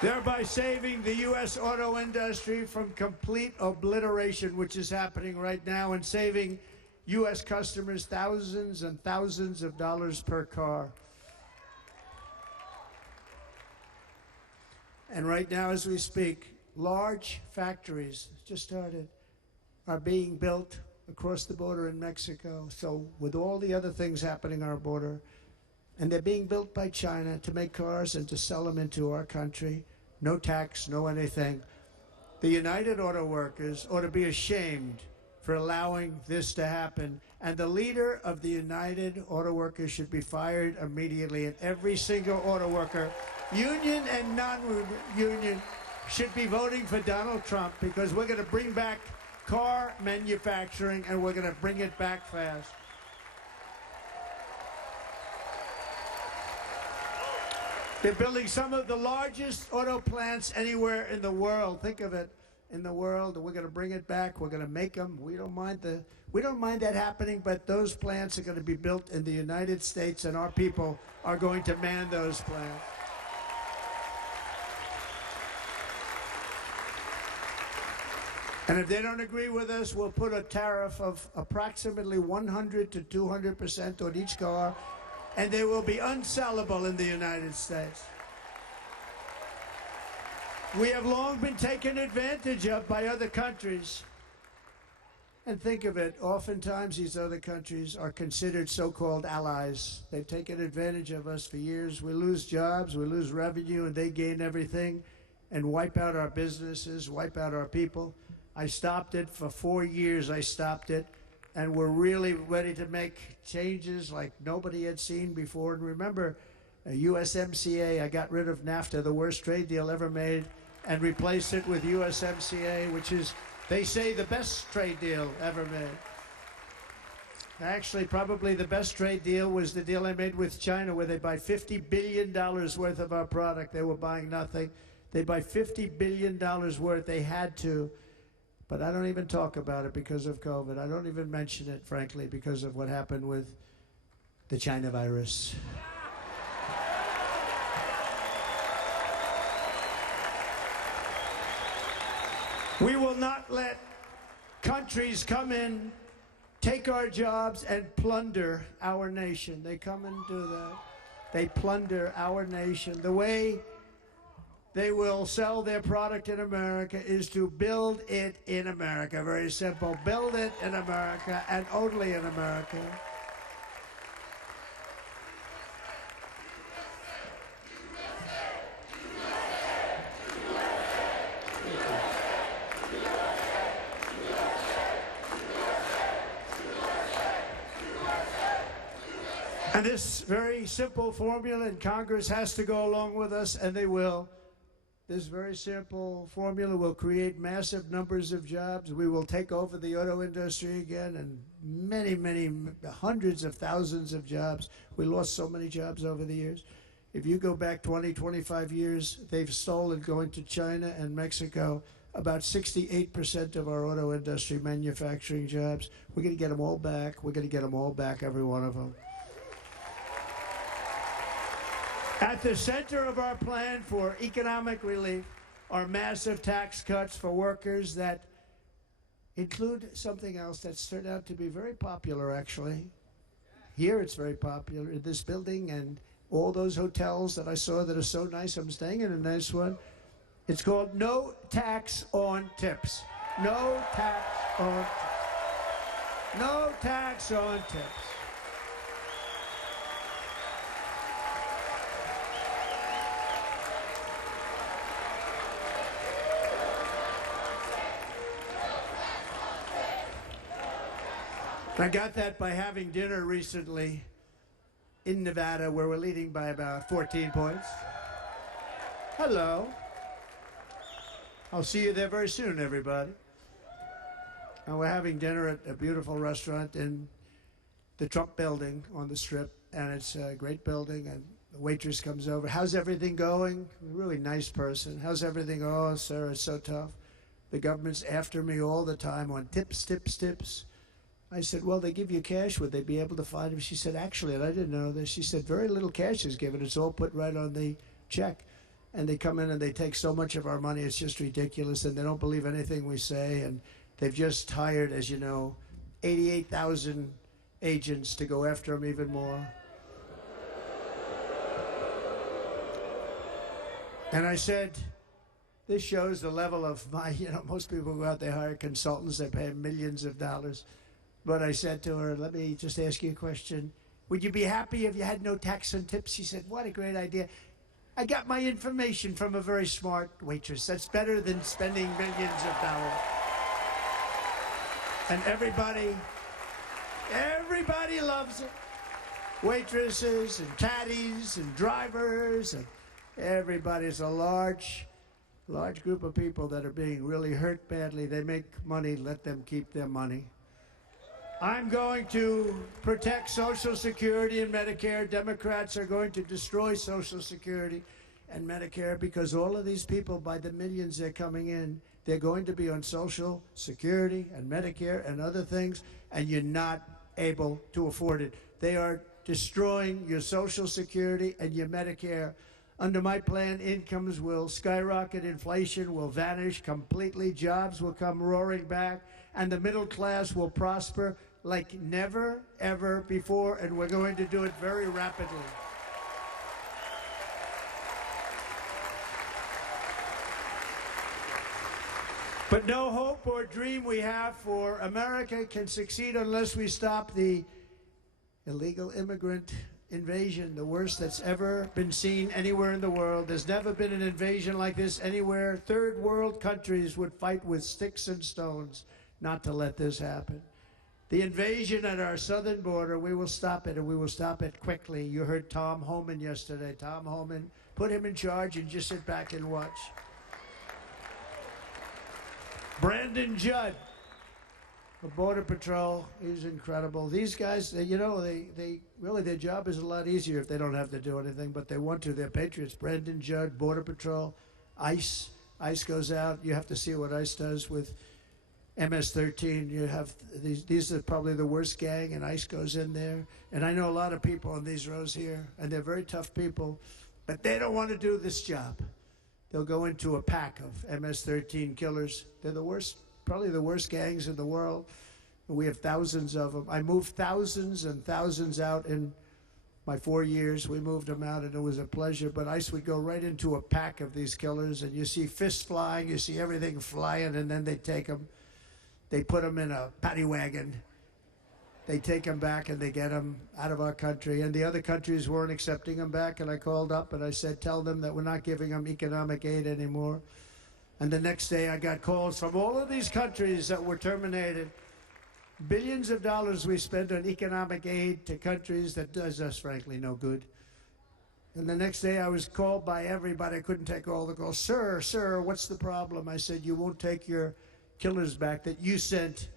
Thereby saving the U.S. auto industry from complete obliteration, which is happening right now, and saving U.S. customers thousands and thousands of dollars per car. And right now, as we speak, large factories just started are being built across the border in Mexico. So with all the other things happening on our border, and they're being built by China to make cars and to sell them into our country. No tax, no anything. The United Auto Workers ought to be ashamed for allowing this to happen. And the leader of the United Auto Workers should be fired immediately. And every single auto worker, union and non-union, should be voting for Donald Trump, because we're going to bring back car manufacturing, and we're going to bring it back fast. They're building some of the largest auto plants anywhere in the world. Think of it, in the world. We're going to bring it back. We're going to make them. We don't mind that happening, but those plants are going to be built in the United States, and our people are going to man those plants. And if they don't agree with us, we'll put a tariff of approximately 100 to 200% on each car, and they will be unsellable in the United States. We have long been taken advantage of by other countries. And think of it, oftentimes these other countries are considered so-called allies. They've taken advantage of us for years. We lose jobs, we lose revenue, and they gain everything and wipe out our businesses, wipe out our people. I stopped it for 4 years. I stopped it, and we're really ready to make changes like nobody had seen before. And remember, USMCA, I got rid of NAFTA, the worst trade deal ever made, and replaced it with USMCA, which is, they say, the best trade deal ever made. Actually, probably the best trade deal was the deal I made with China, where they buy $50 billion worth of our product. They were buying nothing. They buy $50 billion worth. They had to. But I don't even talk about it because of COVID. I don't even mention it, frankly, because of what happened with the China virus. We will not let countries come in, take our jobs, and plunder our nation. They come and do that. They plunder our nation. The way they will sell their product in America is to build it in America. Very simple. Build it in America and only in America. And this very simple formula, and Congress has to go along with us, and they will. This very simple formula will create massive numbers of jobs. We will take over the auto industry again, and many, hundreds of thousands of jobs. We lost so many jobs over the years. If you go back 20, 25 years, they've stolen, going to China and Mexico, about 68% of our auto industry manufacturing jobs. We're going to get them all back. We're going to get them all back, every one of them. At the center of our plan for economic relief are massive tax cuts for workers that include something else that's turned out to be very popular, actually. Here it's very popular, in this building and all those hotels that I saw that are so nice. I'm staying in a nice one. It's called No Tax on Tips. No tax on tips. No tax on tips. I got that by having dinner recently in Nevada, where we're leading by about 14 points. Hello. I'll see you there very soon, everybody. And we're having dinner at a beautiful restaurant in the Trump building on the Strip, and it's a great building, and the waitress comes over. How's everything going? A really nice person. How's everything? Oh, sir, it's so tough. The government's after me all the time on tips, tips, tips. I said, well, they give you cash. Would they be able to find him? She said, actually, and I didn't know this. She said, very little cash is given. It's all put right on the check. And they come in and they take so much of our money, it's just ridiculous. And they don't believe anything we say. And they've just hired, as you know, 88,000 agents to go after them even more. And I said, this shows the level of my, most people go out, they hire consultants, they pay millions of dollars. But I said to her, let me just ask you a question. Would you be happy if you had no tax on tips? She said, what a great idea. I got my information from a very smart waitress. That's better than spending millions of dollars. And everybody loves it. Waitresses and caddies and drivers and everybody's a large group of people that are being really hurt badly. They make money, let them keep their money. I'm going to protect Social Security and Medicare. Democrats are going to destroy Social Security and Medicare because all of these people, by the millions they're coming in, they're going to be on Social Security and Medicare and other things, and you're not able to afford it. They are destroying your Social Security and your Medicare. Under my plan, incomes will skyrocket, inflation will vanish completely, jobs will come roaring back, and the middle class will prosper like never, ever before, and we're going to do it very rapidly. But no hope or dream we have for America can succeed unless we stop the illegal immigrant invasion, the worst that's ever been seen anywhere in the world. There's never been an invasion like this anywhere. Third world countries would fight with sticks and stones not to let this happen. The invasion at our southern border, we will stop it, and we will stop it quickly. You heard Tom Homan yesterday. Tom Homan, put him in charge and just sit back and watch. Brandon Judd, the Border Patrol, he's incredible. These guys, you know, they really, their job is a lot easier if they don't have to do anything, but they want to. They're patriots. Brandon Judd, Border Patrol, ICE. ICE goes out. You have to see what ICE does with MS-13. You have these are probably the worst gang, and ICE goes in there. And I know a lot of people on these rows here, and they're very tough people, but they don't want to do this job. They'll go into a pack of MS-13 killers. They're the worst, probably the worst gangs in the world. We have thousands of them. I moved thousands and thousands out in my 4 years. We moved them out, and it was a pleasure. But ICE would go right into a pack of these killers, and you see fists flying, you see everything flying, and then they take them. They put them in a paddy wagon. They take them back, and they get them out of our country. And the other countries weren't accepting them back, and I called up, and I said, tell them that we're not giving them economic aid anymore. And the next day, I got calls from all of these countries that were terminated. Billions of dollars we spend on economic aid to countries that does us, frankly, no good. And the next day, I was called by everybody. I couldn't take all the calls. Sir, what's the problem? I said, you won't take your killers back that you sent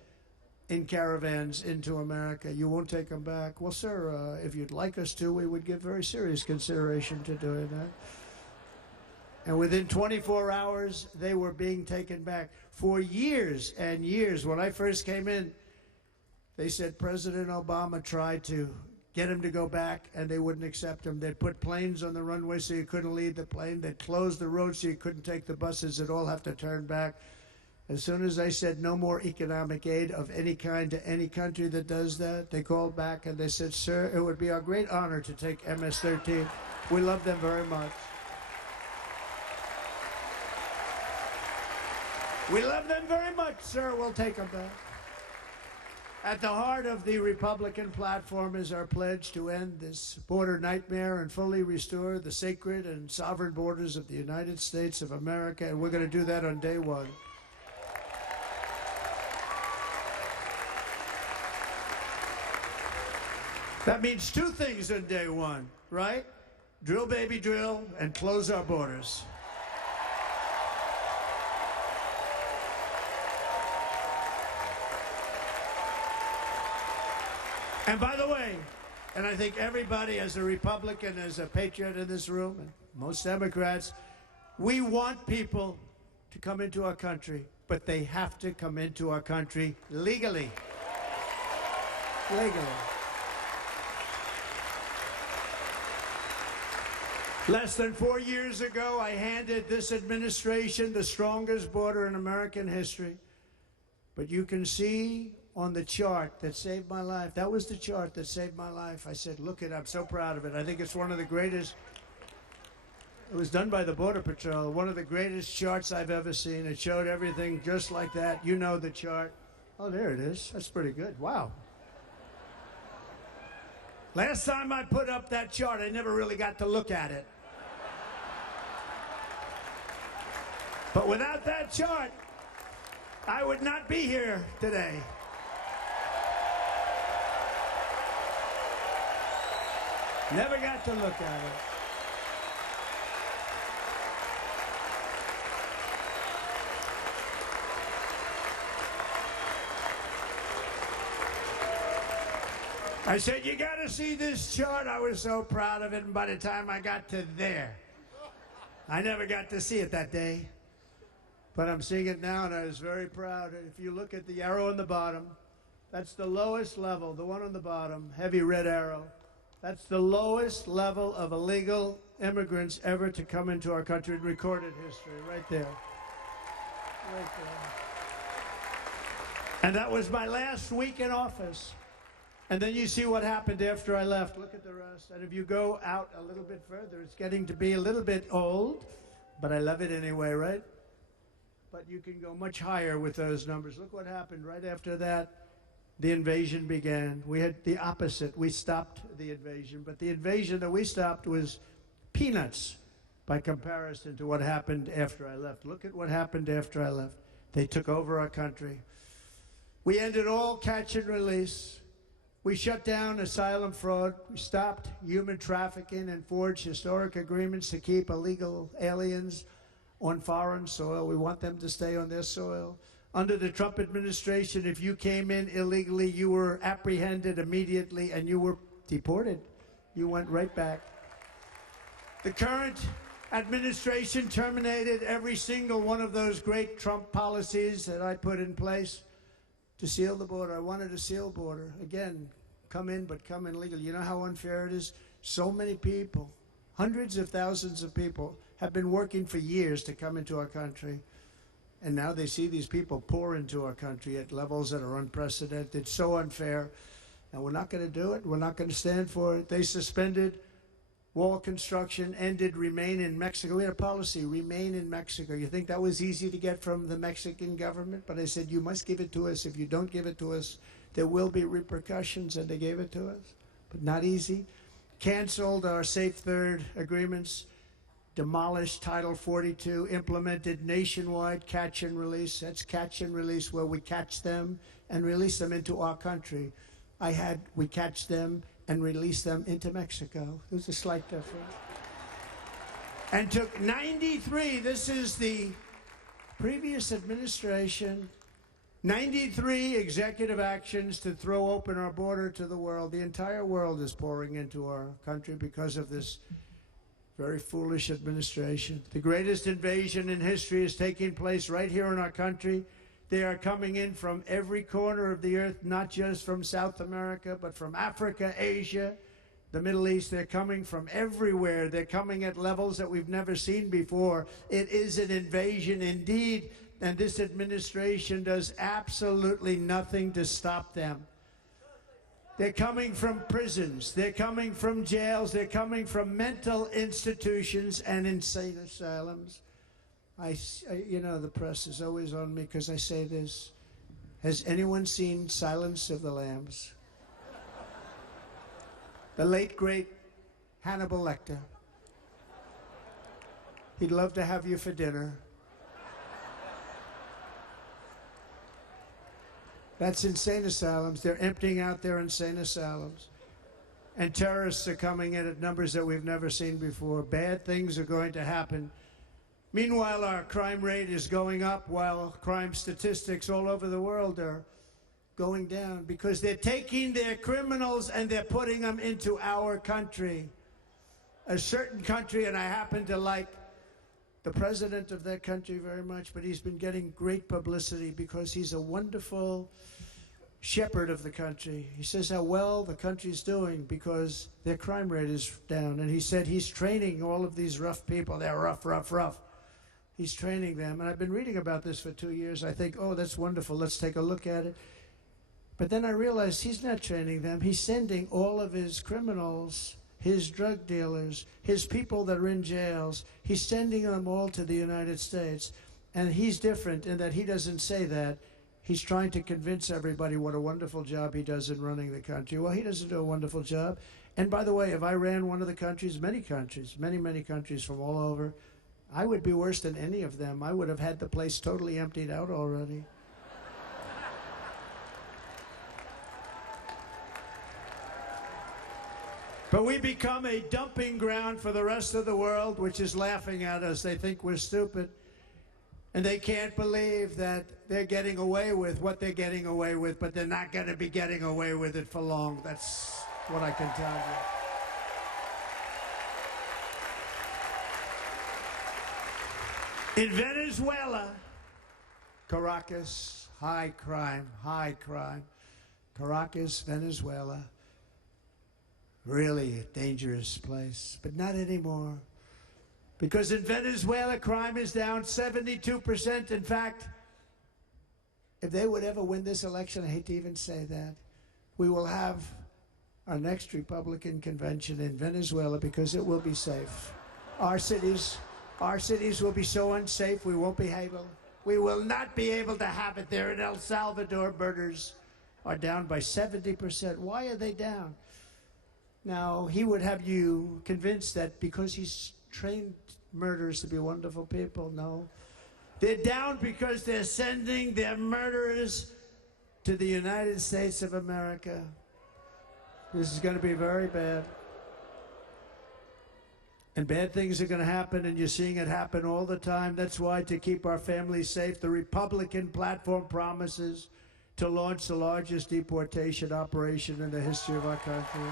in caravans into America. You won't take them back. Well, sir, if you'd like us to, we would give very serious consideration to doing that. And within 24 hours, they were being taken back. For years and years, when I first came in, they said President Obama tried to get him to go back, and they wouldn't accept him. They'd put planes on the runway so you couldn't leave the plane. They'd close the road so you couldn't take the buses. They'd all have to turn back. As soon as I said no more economic aid of any kind to any country that does that, they called back and they said, sir, it would be our great honor to take MS-13. We love them very much. We love them very much, sir. We'll take them back. At the heart of the Republican platform is our pledge to end this border nightmare and fully restore the sacred and sovereign borders of the United States of America, and we're going to do that on day one. That means two things on day one, right? Drill, baby, drill, and close our borders. And by the way, and I think everybody as a Republican, as a patriot in this room, and most Democrats, we want people to come into our country, but they have to come into our country legally. Legally. Less than 4 years ago, I handed this administration the strongest border in American history. But you can see on the chart that saved my life, that was the chart that saved my life. I said, look it, I'm so proud of it. I think it's one of the greatest, it was done by the Border Patrol, one of the greatest charts I've ever seen. It showed everything just like that. You know the chart. Oh, there it is. That's pretty good. Wow. Last time I put up that chart, I never really got to look at it. But without that chart, I would not be here today. Never got to look at it. I said, you got to see this chart. I was so proud of it, and by the time I got to there, I never got to see it that day. But I'm seeing it now, and I was very proud. If you look at the arrow on the bottom, that's the lowest level, the one on the bottom, heavy red arrow. That's the lowest level of illegal immigrants ever to come into our country in recorded history, right there. Right there. And that was my last week in office. And then you see what happened after I left. Look at the rest. And if you go out a little bit further, it's getting to be a little bit old, but I love it anyway, right? But you can go much higher with those numbers. Look what happened right after that. The invasion began. We had the opposite. We stopped the invasion, but the invasion that we stopped was peanuts by comparison to what happened after I left. Look at what happened after I left. They took over our country. We ended all catch and release. We shut down asylum fraud. We stopped human trafficking and forged historic agreements to keep illegal aliens on foreign soil. We want them to stay on their soil. Under the Trump administration, if you came in illegally, you were apprehended immediately and you were deported. You went right back. The current administration terminated every single one of those great Trump policies that I put in place to seal the border. I wanted a sealed border. Again, come in, but come in legally. You know how unfair it is? So many people, hundreds of thousands of people, have been working for years to come into our country. And now they see these people pour into our country at levels that are unprecedented. It's so unfair. And we're not going to do it. We're not going to stand for it. They suspended wall construction, ended remain in Mexico. We had a policy, remain in Mexico. You think that was easy to get from the Mexican government? But I said, you must give it to us. If you don't give it to us, there will be repercussions, and they gave it to us. But not easy. Canceled our Safe Third agreements, demolished Title 42, implemented nationwide catch and release. That's catch and release, where we catch them and release them into our country. We catch them and release them into Mexico. There's a slight difference. And took 93, this is the previous administration, 93 executive actions to throw open our border to the world. The entire world is pouring into our country because of this very foolish administration. The greatest invasion in history is taking place right here in our country. They are coming in from every corner of the earth, not just from South America, but from Africa, Asia, the Middle East. They're coming from everywhere. They're coming at levels that we've never seen before. It is an invasion indeed, and this administration does absolutely nothing to stop them. They're coming from prisons. They're coming from jails. They're coming from mental institutions and insane asylums. You know, the press is always on me because I say this. Has anyone seen Silence of the Lambs? The late, great Hannibal Lecter. He'd love to have you for dinner. That's insane asylums. They're emptying out their insane asylums. And terrorists are coming in at numbers that we've never seen before. Bad things are going to happen. Meanwhile, our crime rate is going up, while crime statistics all over the world are going down, because they're taking their criminals and they're putting them into our country. A certain country, and I happen to like the president of that country very much, but he's been getting great publicity because he's a wonderful shepherd of the country. He says how well the country's doing because their crime rate is down. And he said he's training all of these rough people. They're rough, rough, rough. He's training them. And I've been reading about this for 2 years. I think, oh, that's wonderful. Let's take a look at it. But then I realized he's not training them. He's sending all of his criminals, his drug dealers, his people that are in jails, he's sending them all to the United States. And he's different in that he doesn't say that. He's trying to convince everybody what a wonderful job he does in running the country. Well, he doesn't do a wonderful job. And by the way, if I ran one of the countries, many countries, many countries from all over, I would be worse than any of them. I would have had the place totally emptied out already. But we become a dumping ground for the rest of the world, which is laughing at us. They think we're stupid. And they can't believe that they're getting away with what they're getting away with, but they're not going to be getting away with it for long. That's what I can tell you. In Venezuela, Caracas, high crime. Caracas, Venezuela, really a dangerous place, but not anymore. Because in Venezuela, crime is down 72%. In fact, if they would ever win this election, I hate to even say that, we will have our next Republican convention in Venezuela because it will be safe. Our cities will be so unsafe, we will not be able to have it there. In El Salvador, murders are down by 70%. Why are they down? Now, he would have you convinced that because he's trained murderers to be wonderful people. No. They're down because they're sending their murderers to the United States of America. This is going to be very bad. And bad things are going to happen, and you're seeing it happen all the time. That's why, to keep our families safe, the Republican platform promises to launch the largest deportation operation in the history of our country.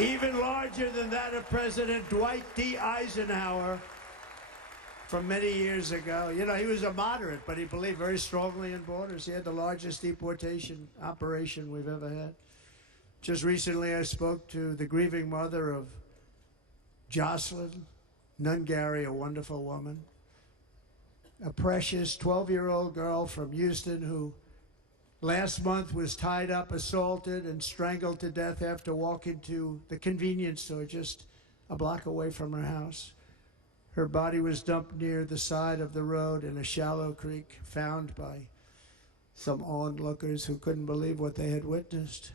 Even larger than that of President Dwight D. Eisenhower from many years ago. You know, he was a moderate, but he believed very strongly in borders. He had the largest deportation operation we've ever had. Just recently, I spoke to the grieving mother of Jocelyn Nungary, a wonderful woman, a precious 12-year-old girl from Houston who last month was tied up, assaulted, and strangled to death after walking to the convenience store just a block away from her house. Her body was dumped near the side of the road in a shallow creek, found by some onlookers who couldn't believe what they had witnessed.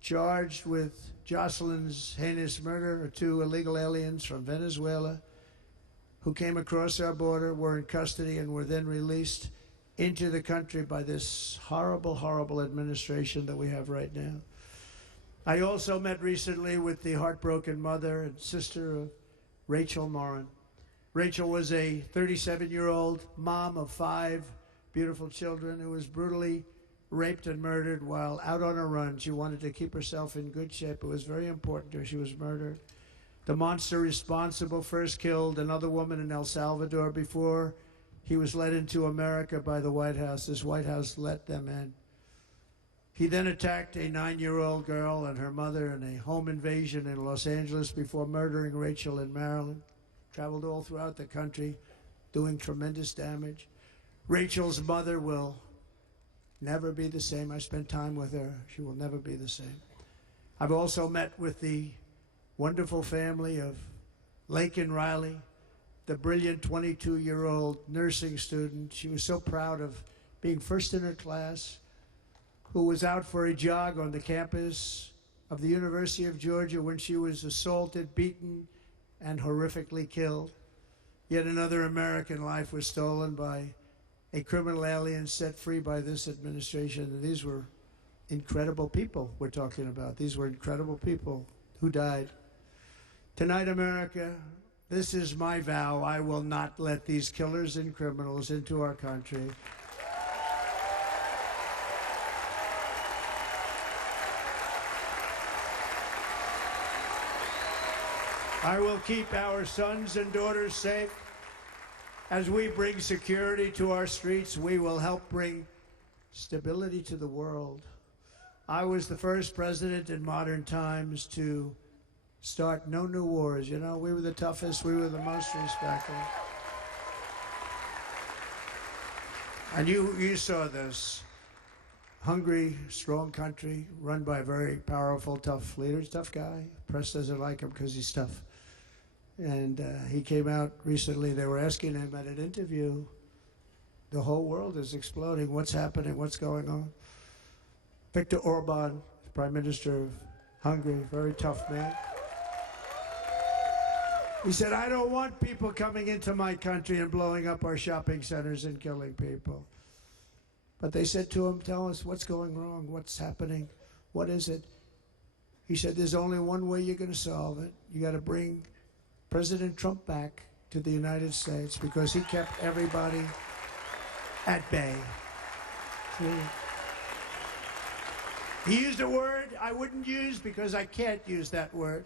Charged with Jocelyn's heinous murder are 2 illegal aliens from Venezuela who came across our border, were in custody, and were then released into the country by this horrible, horrible administration that we have right now. I also met recently with the heartbroken mother and sister of Rachel Morin. Rachel was a 37-year-old mom of 5 beautiful children who was brutally raped and murdered while out on a run. She wanted to keep herself in good shape. It was very important to her. She was murdered. The monster responsible first killed another woman in El Salvador before he was led into America by the White House. This White House let them in. He then attacked a 9-year-old girl and her mother in a home invasion in Los Angeles before murdering Rachel in Maryland. Traveled all throughout the country, doing tremendous damage. Rachel's mother will never be the same. I spent time with her. She will never be the same. I've also met with the wonderful family of Laken Riley, the brilliant 22-year-old nursing student. She was so proud of being first in her class, who was out for a jog on the campus of the University of Georgia when she was assaulted, beaten, and horrifically killed. Yet another American life was stolen by a criminal alien set free by this administration. And these were incredible people we're talking about. These were incredible people who died. Tonight, America, this is my vow. I will not let these killers and criminals into our country. I will keep our sons and daughters safe. As we bring security to our streets, we will help bring stability to the world. I was the first president in modern times to start no new wars. You know, we were the toughest, we were the most respectful. And you saw this. Hungry, strong country, run by very powerful, tough leaders, tough guy. Press doesn't like him because he's tough. And he came out recently, they were asking him at an interview, the whole world is exploding, what's happening, what's going on? Viktor Orban, Prime Minister of Hungary, very tough man. He said, I don't want people coming into my country and blowing up our shopping centers and killing people. But they said to him, tell us what's going wrong, what's happening, what is it? He said, there's only one way you're going to solve it. You got to bring President Trump back to the United States because he kept everybody at bay. He used a word I wouldn't use because I can't use that word,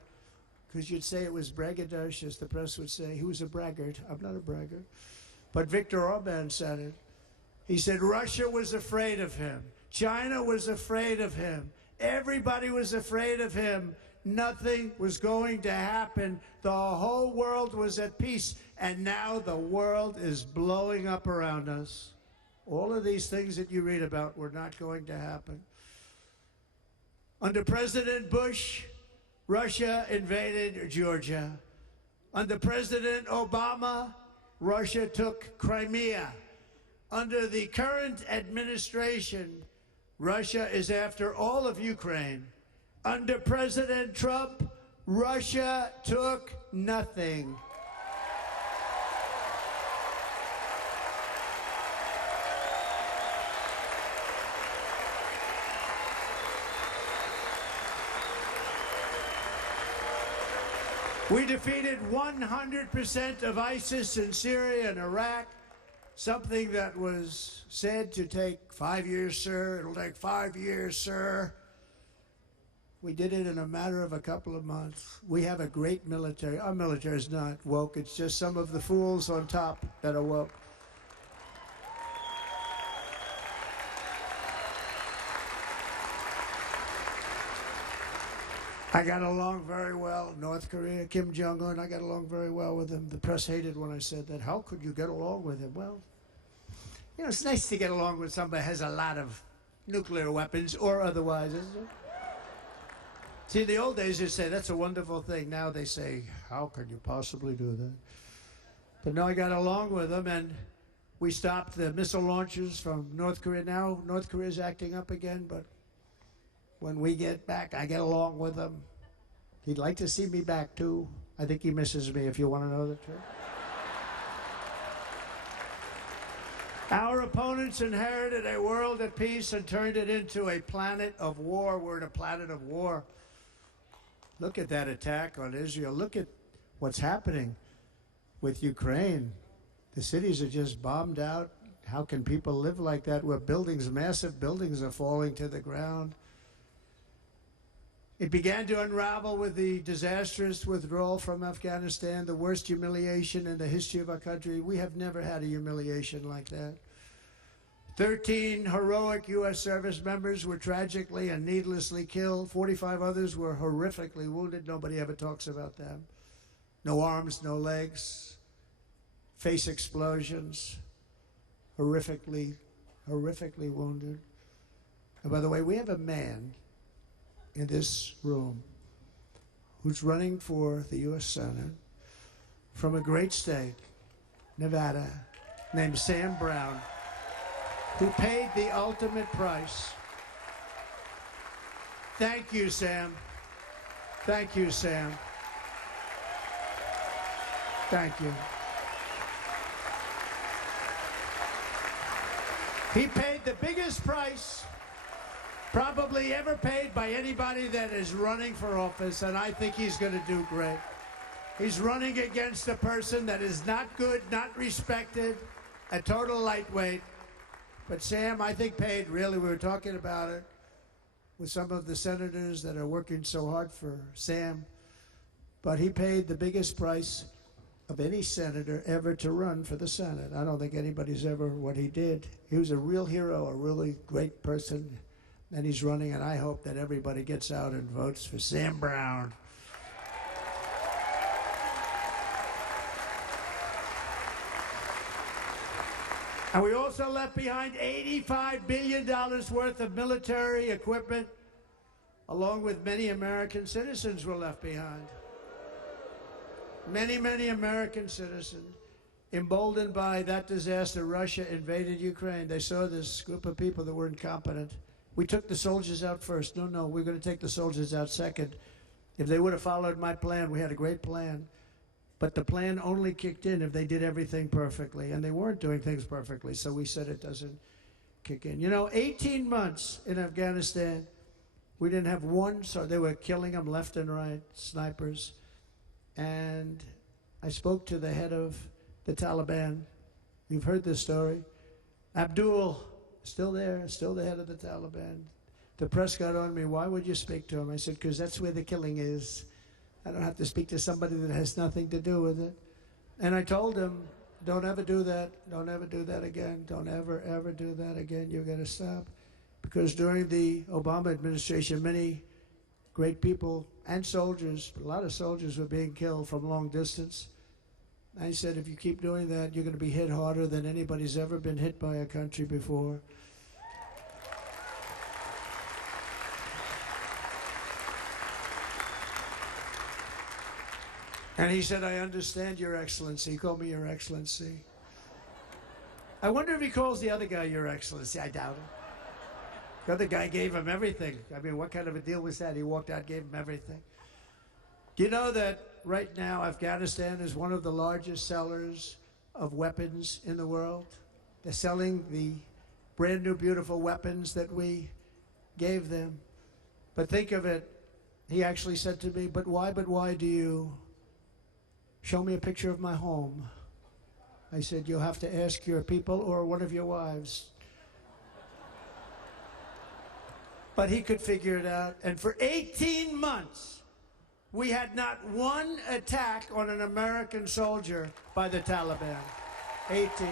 because you'd say it was braggadocious. The press would say he was a braggart. I'm not a braggart. But Viktor Orban said it. He said Russia was afraid of him. China was afraid of him. Everybody was afraid of him. Nothing was going to happen. The whole world was at peace. And now the world is blowing up around us. All of these things that you read about were not going to happen. Under President Bush, Russia invaded Georgia. Under President Obama, Russia took Crimea. Under the current administration, Russia is after all of Ukraine. Under President Trump, Russia took nothing. We defeated 100% of ISIS in Syria and Iraq, something that was said to take 5 years, sir. It'll take 5 years, sir. We did it in a matter of a couple of months. We have a great military. Our military is not woke. It's just some of the fools on top that are woke. I got along very well. North Korea, Kim Jong-un, I got along very well with him. The press hated when I said that. How could you get along with him? Well, you know, it's nice to get along with somebody who has a lot of nuclear weapons or otherwise, isn't it? See, in the old days, they'd say, that's a wonderful thing. Now they say, how can you possibly do that? But no, I got along with him, and we stopped the missile launches from North Korea. Now North Korea's acting up again, but when we get back, I get along with him. He'd like to see me back, too. I think he misses me, if you want to know the truth. Our opponents inherited a world at peace and turned it into a planet of war. We're in a planet of war. Look at that attack on Israel. Look at what's happening with Ukraine. The cities are just bombed out. How can people live like that where buildings, massive buildings, are falling to the ground? It began to unravel with the disastrous withdrawal from Afghanistan, the worst humiliation in the history of our country. We have never had a humiliation like that. 13 heroic U.S. service members were tragically and needlessly killed. 45 others were horrifically wounded. Nobody ever talks about them. No arms, no legs, face explosions, horrifically wounded. And by the way, we have a man in this room who's running for the U.S. Senate from a great state, Nevada, named Sam Brown, who paid the ultimate price. Thank you, Sam. Thank you, Sam. Thank you. He paid the biggest price probably ever paid by anybody that is running for office, and I think he's going to do great. He's running against a person that is not good, not respected, a total lightweight. But Sam, I think, paid, really, we were talking about it with some of the senators that are working so hard for Sam, but he paid the biggest price of any senator ever to run for the Senate. I don't think anybody's ever what he did. He was a real hero, a really great person. And he's running, and I hope that everybody gets out and votes for Sam Brown. And we also left behind $85 billion worth of military equipment, along with many American citizens were left behind. Many, many American citizens, emboldened by that disaster. Russia invaded Ukraine. They saw this group of people that were incompetent. We took the soldiers out first. No, we're going to take the soldiers out second. If they would have followed my plan, we had a great plan. But the plan only kicked in if they did everything perfectly. And they weren't doing things perfectly, so we said it doesn't kick in. You know, 18 months in Afghanistan, we didn't have one, so they were killing them left and right, snipers. And I spoke to the head of the Taliban. You've heard this story. Abdul, still there, still the head of the Taliban. The press got on me, why would you speak to him? I said, because that's where the killing is. I don't have to speak to somebody that has nothing to do with it. And I told him, don't ever do that. Don't ever do that again. Don't ever, ever do that again. You've got to stop. Because during the Obama administration, many great people and soldiers, but a lot of soldiers were being killed from long distance. I said, if you keep doing that, you're going to be hit harder than anybody's ever been hit by a country before. And he said, I understand, Your Excellency. He called me Your Excellency. I wonder if he calls the other guy Your Excellency. I doubt it. The other guy gave him everything. I mean, what kind of a deal was that? He walked out, gave him everything. Do you know that right now Afghanistan is one of the largest sellers of weapons in the world? They're selling the brand new, beautiful weapons that we gave them. But think of it. He actually said to me, but why do you show me a picture of my home? I said, you'll have to ask your people or one of your wives. But he could figure it out. And for 18 months, we had not one attack on an American soldier by the Taliban. 18 months.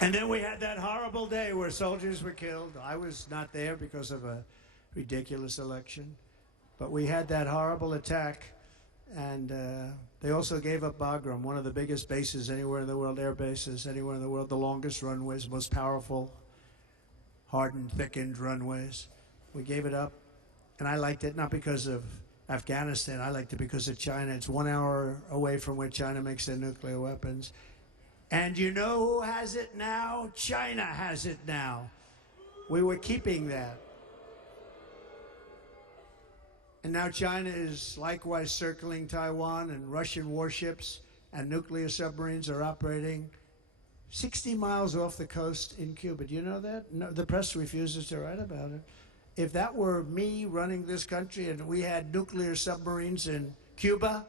And then we had that horrible day where soldiers were killed. I was not there because of a ridiculous election. But we had that horrible attack. And they also gave up Bagram, one of the biggest bases anywhere in the world, air bases anywhere in the world, the longest runways, most powerful, hardened, thickened runways. We gave it up. And I liked it not because of Afghanistan. I liked it because of China. It's 1 hour away from where China makes their nuclear weapons. And you know who has it now? China has it now. We were keeping that. And now China is likewise circling Taiwan, and Russian warships and nuclear submarines are operating 60 miles off the coast in Cuba. Do you know that? No, the press refuses to write about it. If that were me running this country and we had nuclear submarines in Cuba,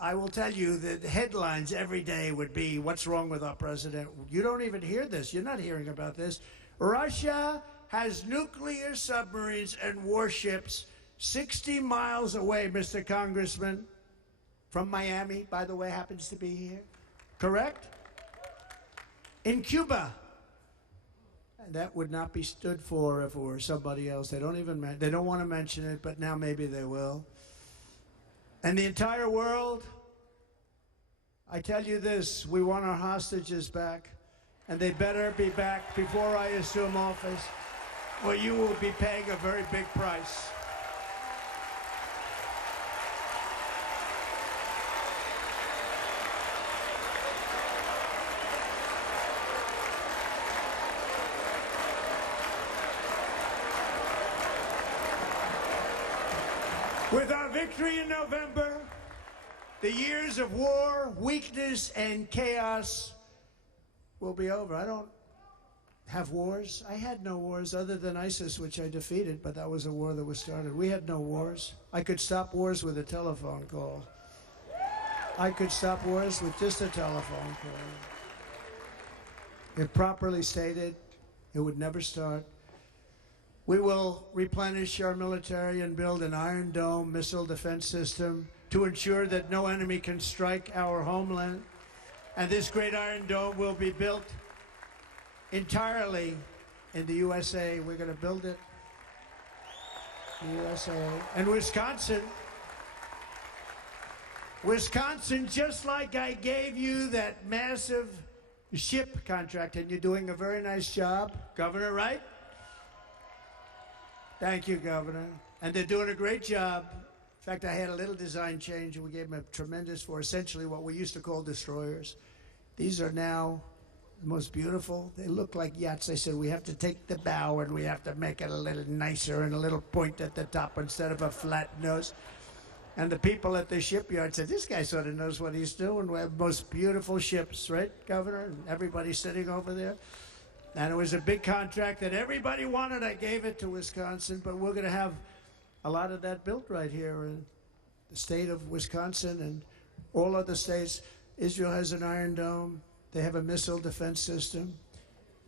I will tell you that headlines every day would be, what's wrong with our president? You don't even hear this. You're not hearing about this. Russia has nuclear submarines and warships 60 miles away, Mr. Congressman, from Miami, by the way, happens to be here. Correct? In Cuba. And that would not be stood for if it were somebody else. They don't want to mention it, but now maybe they will. And the entire world, I tell you this, we want our hostages back, and they better be back before I assume office, or you will be paying a very big price. With our victory in November, the years of war, weakness, and chaos will be over. I don't have wars. I had no wars other than ISIS, which I defeated, but that was a war that was started. We had no wars. I could stop wars with a telephone call. I could stop wars with just a telephone call. If properly stated, it would never start. We will replenish our military and build an Iron Dome missile defense system to ensure that no enemy can strike our homeland. And this great Iron Dome will be built entirely in the USA. We're going to build it in the USA. And Wisconsin, just like I gave you that massive ship contract, and you're doing a very nice job, Governor, right? Thank you, Governor. And they're doing a great job. In fact, I had a little design change, and we gave them a tremendous for essentially what we used to call destroyers. These are now the most beautiful. They look like yachts. They said we have to take the bow and we have to make it a little nicer and a little point at the top instead of a flat nose. And the people at the shipyard said, this guy sort of knows what he's doing. We have most beautiful ships, right, Governor? And everybody sitting over there. And it was a big contract that everybody wanted. I gave it to Wisconsin, but we're going to have a lot of that built right here in the state of Wisconsin and all other states. Israel has an Iron Dome. They have a missile defense system.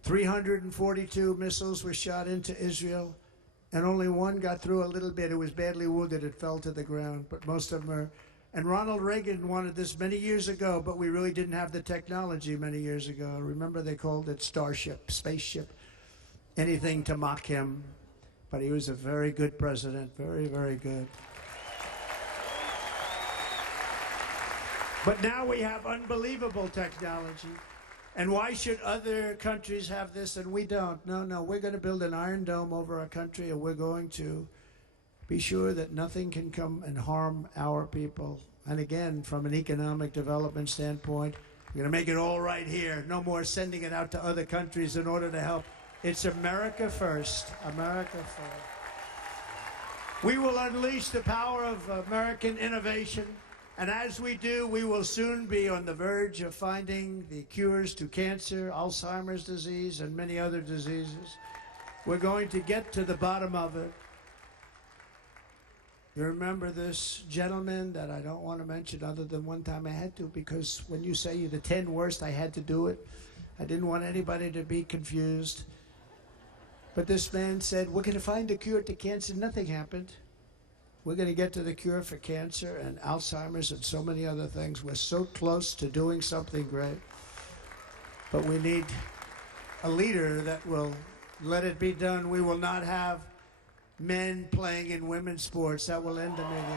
342 missiles were shot into Israel, and only one got through a little bit. It was badly wounded. It fell to the ground, but most of them are. And Ronald Reagan wanted this many years ago, but we really didn't have the technology many years ago. Remember, they called it Starship, spaceship, anything to mock him. But he was a very good president, very, very good. But now we have unbelievable technology. And why should other countries have this and we don't? No, we're going to build an Iron Dome over our country, and we're going to be sure that nothing can come and harm our people. And again, from an economic development standpoint, we're going to make it all right here. No more sending it out to other countries in order to help. It's America first. America first. We will unleash the power of American innovation. And as we do, we will soon be on the verge of finding the cures to cancer, Alzheimer's disease, and many other diseases. We're going to get to the bottom of it. You remember this gentleman that I don't want to mention other than one time I had to, because when you say you're the 10 worst, I had to do it. I didn't want anybody to be confused. But this man said, we're going to find a cure to cancer. Nothing happened. We're going to get to the cure for cancer and Alzheimer's and so many other things. We're so close to doing something great. But we need a leader that will let it be done. We will not have men playing in women's sports. That will end immediately.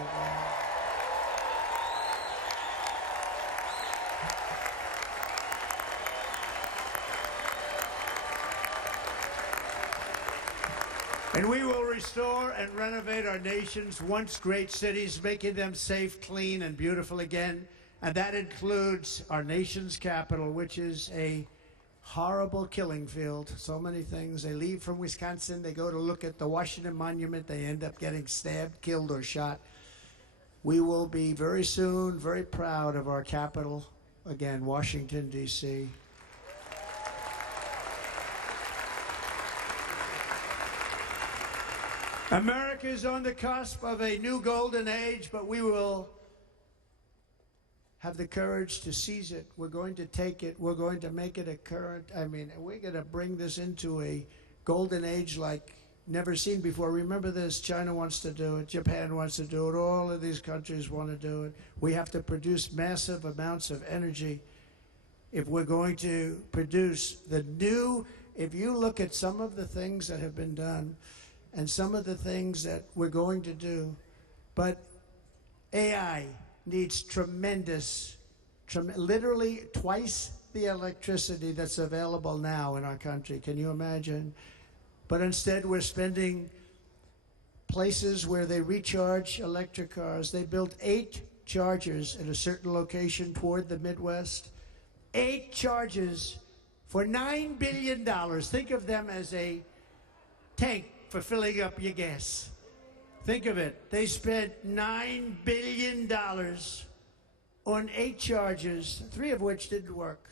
And we will restore and renovate our nation's once great cities, making them safe, clean, and beautiful again. And that includes our nation's capital, which is a horrible killing field. So many things. They leave from Wisconsin, they go to look at the Washington Monument, they end up getting stabbed, killed, or shot. We will be very soon very proud of our capital, again, Washington, D.C. America is on the cusp of a new golden age, but we will have the courage to seize it. We're going to take it. We're going to make it a current. We're going to bring this into a golden age like never seen before. Remember this, China wants to do it. Japan wants to do it. All of these countries want to do it. We have to produce massive amounts of energy if we're going to produce the new. If you look at some of the things that have been done and some of the things that we're going to do, but AI needs literally twice the electricity that's available now in our country. Can you imagine? But instead we're spending places where they recharge electric cars. They built 8 chargers at a certain location toward the Midwest. 8 chargers for $9 billion. Think of them as a tank for filling up your gas. Think of it. They spent $9 billion on 8 chargers, 3 of which didn't work.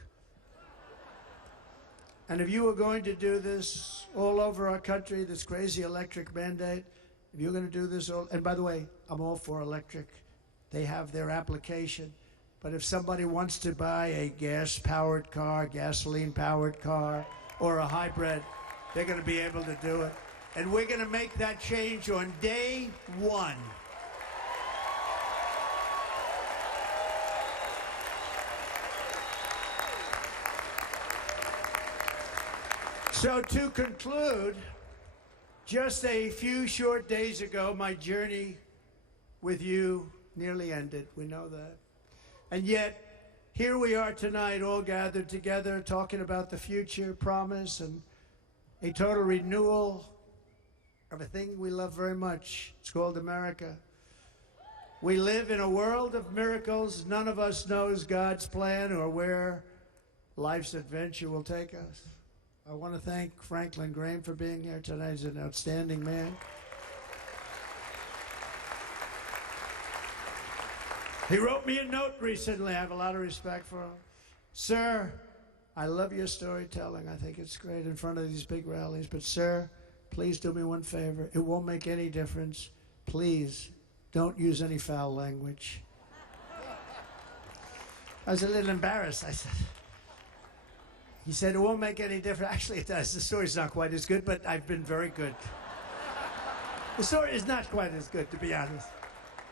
And if you were going to do this all over our country, this crazy electric mandate, if you're going to do this and by the way, I'm all for electric. They have their application. But if somebody wants to buy a gas-powered car, gasoline-powered car, or a hybrid, they're going to be able to do it. And we're going to make that change on day 1. So to conclude, just a few short days ago, my journey with you nearly ended. We know that. And yet, here we are tonight, all gathered together, talking about the future, promise, and a total renewal of a thing we love very much. It's called America. We live in a world of miracles. None of us knows God's plan or where life's adventure will take us. I want to thank Franklin Graham for being here tonight. He's an outstanding man. He wrote me a note recently. I have a lot of respect for him. Sir, I love your storytelling. I think it's great in front of these big rallies. But, sir, please do me one favor. It won't make any difference. Please don't use any foul language. I was a little embarrassed. I said, he said, it won't make any difference. Actually, it does. The story's not quite as good, but I've been very good. The story is not quite as good, to be honest.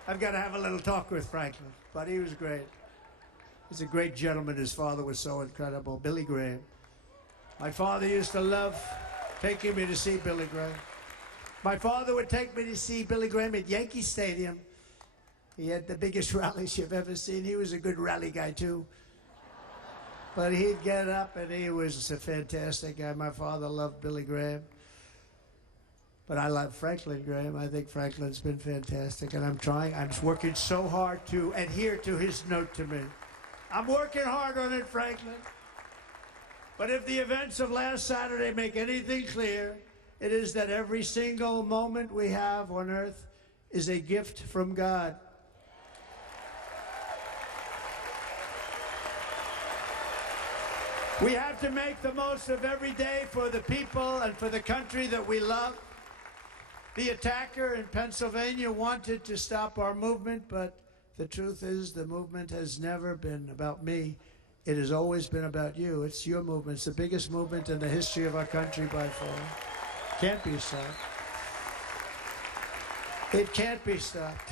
I've got to have a little talk with Franklin, but he was great. He's a great gentleman. His father was so incredible, Billy Graham. My father used to love taking me to see Billy Graham. My father would take me to see Billy Graham at Yankee Stadium. He had the biggest rallies you've ever seen. He was a good rally guy, too. But he'd get up, and he was a fantastic guy. My father loved Billy Graham. But I love Franklin Graham. I think Franklin's been fantastic, and I'm working so hard to adhere to his note to me. I'm working hard on it, Franklin. But if the events of last Saturday make anything clear, it is that every single moment we have on earth is a gift from God. We have to make the most of every day for the people and for the country that we love. The attacker in Pennsylvania wanted to stop our movement, but the truth is the movement has never been about me. It has always been about you. It's your movement. It's the biggest movement in the history of our country by far. Can't be stopped. It can't be stopped.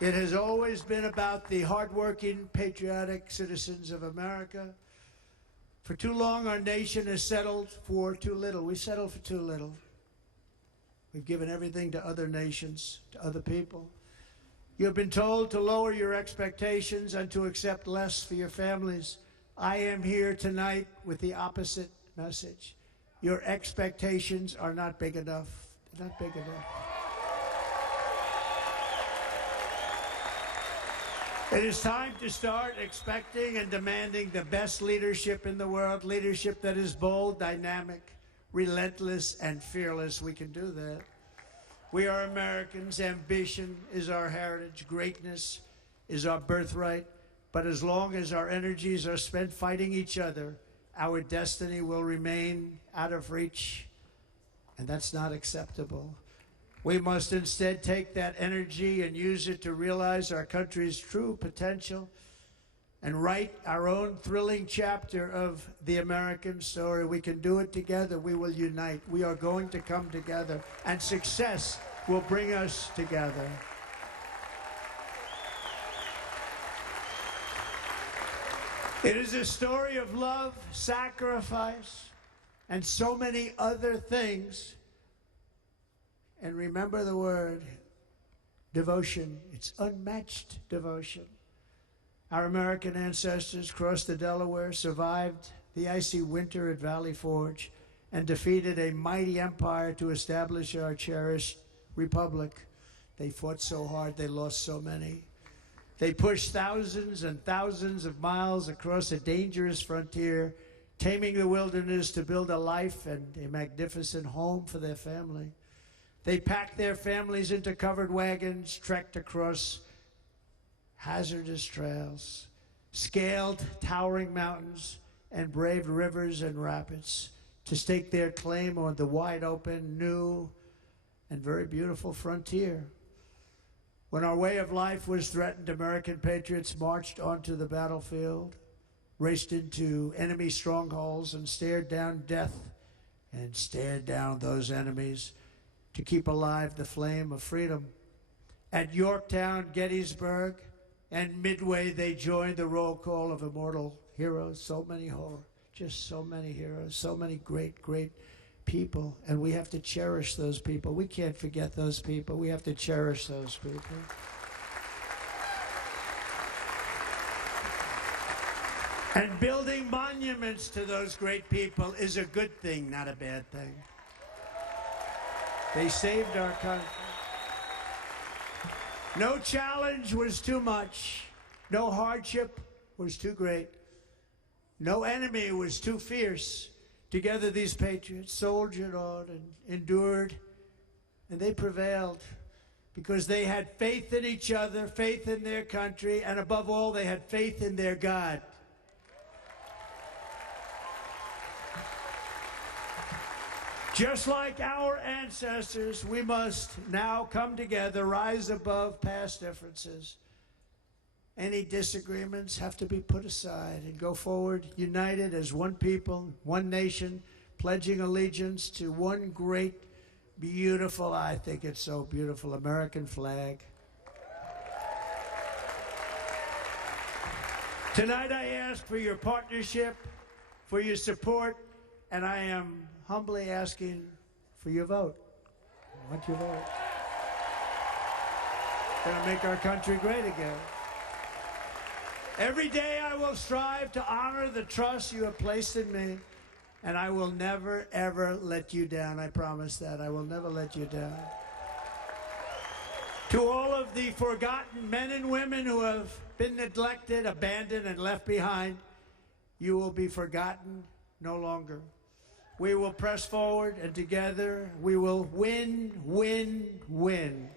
It has always been about the hardworking, patriotic citizens of America. For too long, our nation has settled for too little. We settled for too little. We've given everything to other nations, to other people. You've been told to lower your expectations and to accept less for your families. I am here tonight with the opposite message. Your expectations are not big enough. They're not big enough. It is time to start expecting and demanding the best leadership in the world, leadership that is bold, dynamic, relentless, and fearless. We can do that. We are Americans. Ambition is our heritage. Greatness is our birthright. But as long as our energies are spent fighting each other, our destiny will remain out of reach, and that's not acceptable. We must instead take that energy and use it to realize our country's true potential and write our own thrilling chapter of the American story. We can do it together. We will unite. We are going to come together, and success will bring us together. It is a story of love, sacrifice, and so many other things. And remember the word, devotion. It's unmatched devotion. Our American ancestors crossed the Delaware, survived the icy winter at Valley Forge, and defeated a mighty empire to establish our cherished republic. They fought so hard, they lost so many. They pushed thousands and thousands of miles across a dangerous frontier, taming the wilderness to build a life and a magnificent home for their family. They packed their families into covered wagons, trekked across hazardous trails, scaled towering mountains, and braved rivers and rapids to stake their claim on the wide open, new, and very beautiful frontier. When our way of life was threatened, American patriots marched onto the battlefield, raced into enemy strongholds, and stared down death and stared down those enemies to keep alive the flame of freedom. At Yorktown, Gettysburg, and Midway, they joined the roll call of immortal heroes. So many just so many heroes, so many great, great people. And we have to cherish those people. We can't forget those people. We have to cherish those people. And building monuments to those great people is a good thing, not a bad thing. They saved our country. No challenge was too much. No hardship was too great. No enemy was too fierce. Together these patriots soldiered on and endured, and they prevailed because they had faith in each other, faith in their country, and above all, they had faith in their God. Just like our ancestors, we must now come together, rise above past differences. Any disagreements have to be put aside and go forward united as one people, one nation, pledging allegiance to one great, beautiful, I think it's so beautiful, American flag. Tonight I ask for your partnership, for your support, and I am humbly asking for your vote. I want your vote. Gonna make our country great again. Every day I will strive to honor the trust you have placed in me, and I will never, ever let you down. I promise that. I will never let you down. To all of the forgotten men and women who have been neglected, abandoned, and left behind, you will be forgotten no longer. We will press forward, and together we will win, win, win.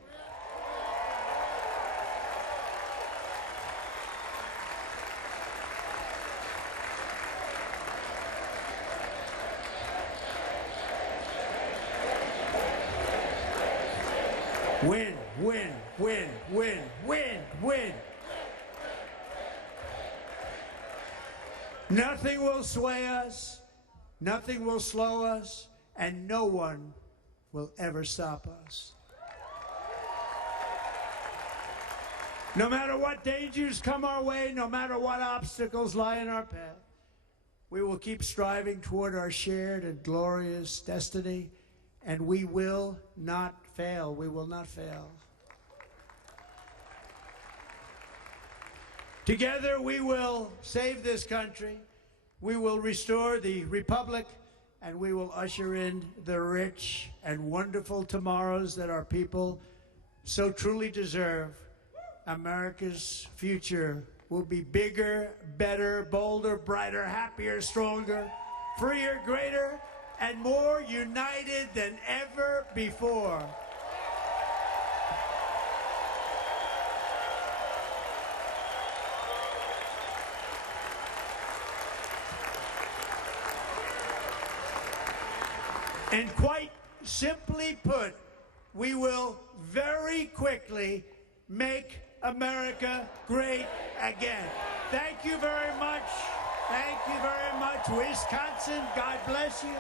Win, win, win, win, win, win. Nothing will sway us, nothing will slow us, and no one will ever stop us. No matter what dangers come our way, no matter what obstacles lie in our path, we will keep striving toward our shared and glorious destiny, and we will not fail. We will not fail. Together we will save this country, we will restore the republic, and we will usher in the rich and wonderful tomorrows that our people so truly deserve. America's future will be bigger, better, bolder, brighter, happier, stronger, freer, greater, and more united than ever before. And quite simply put, we will very quickly make America great again. Thank you very much. Thank you very much, Wisconsin. God bless you.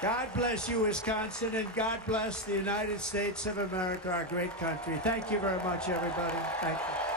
God bless you, Wisconsin, and God bless the United States of America, our great country. Thank you very much, everybody. Thank you.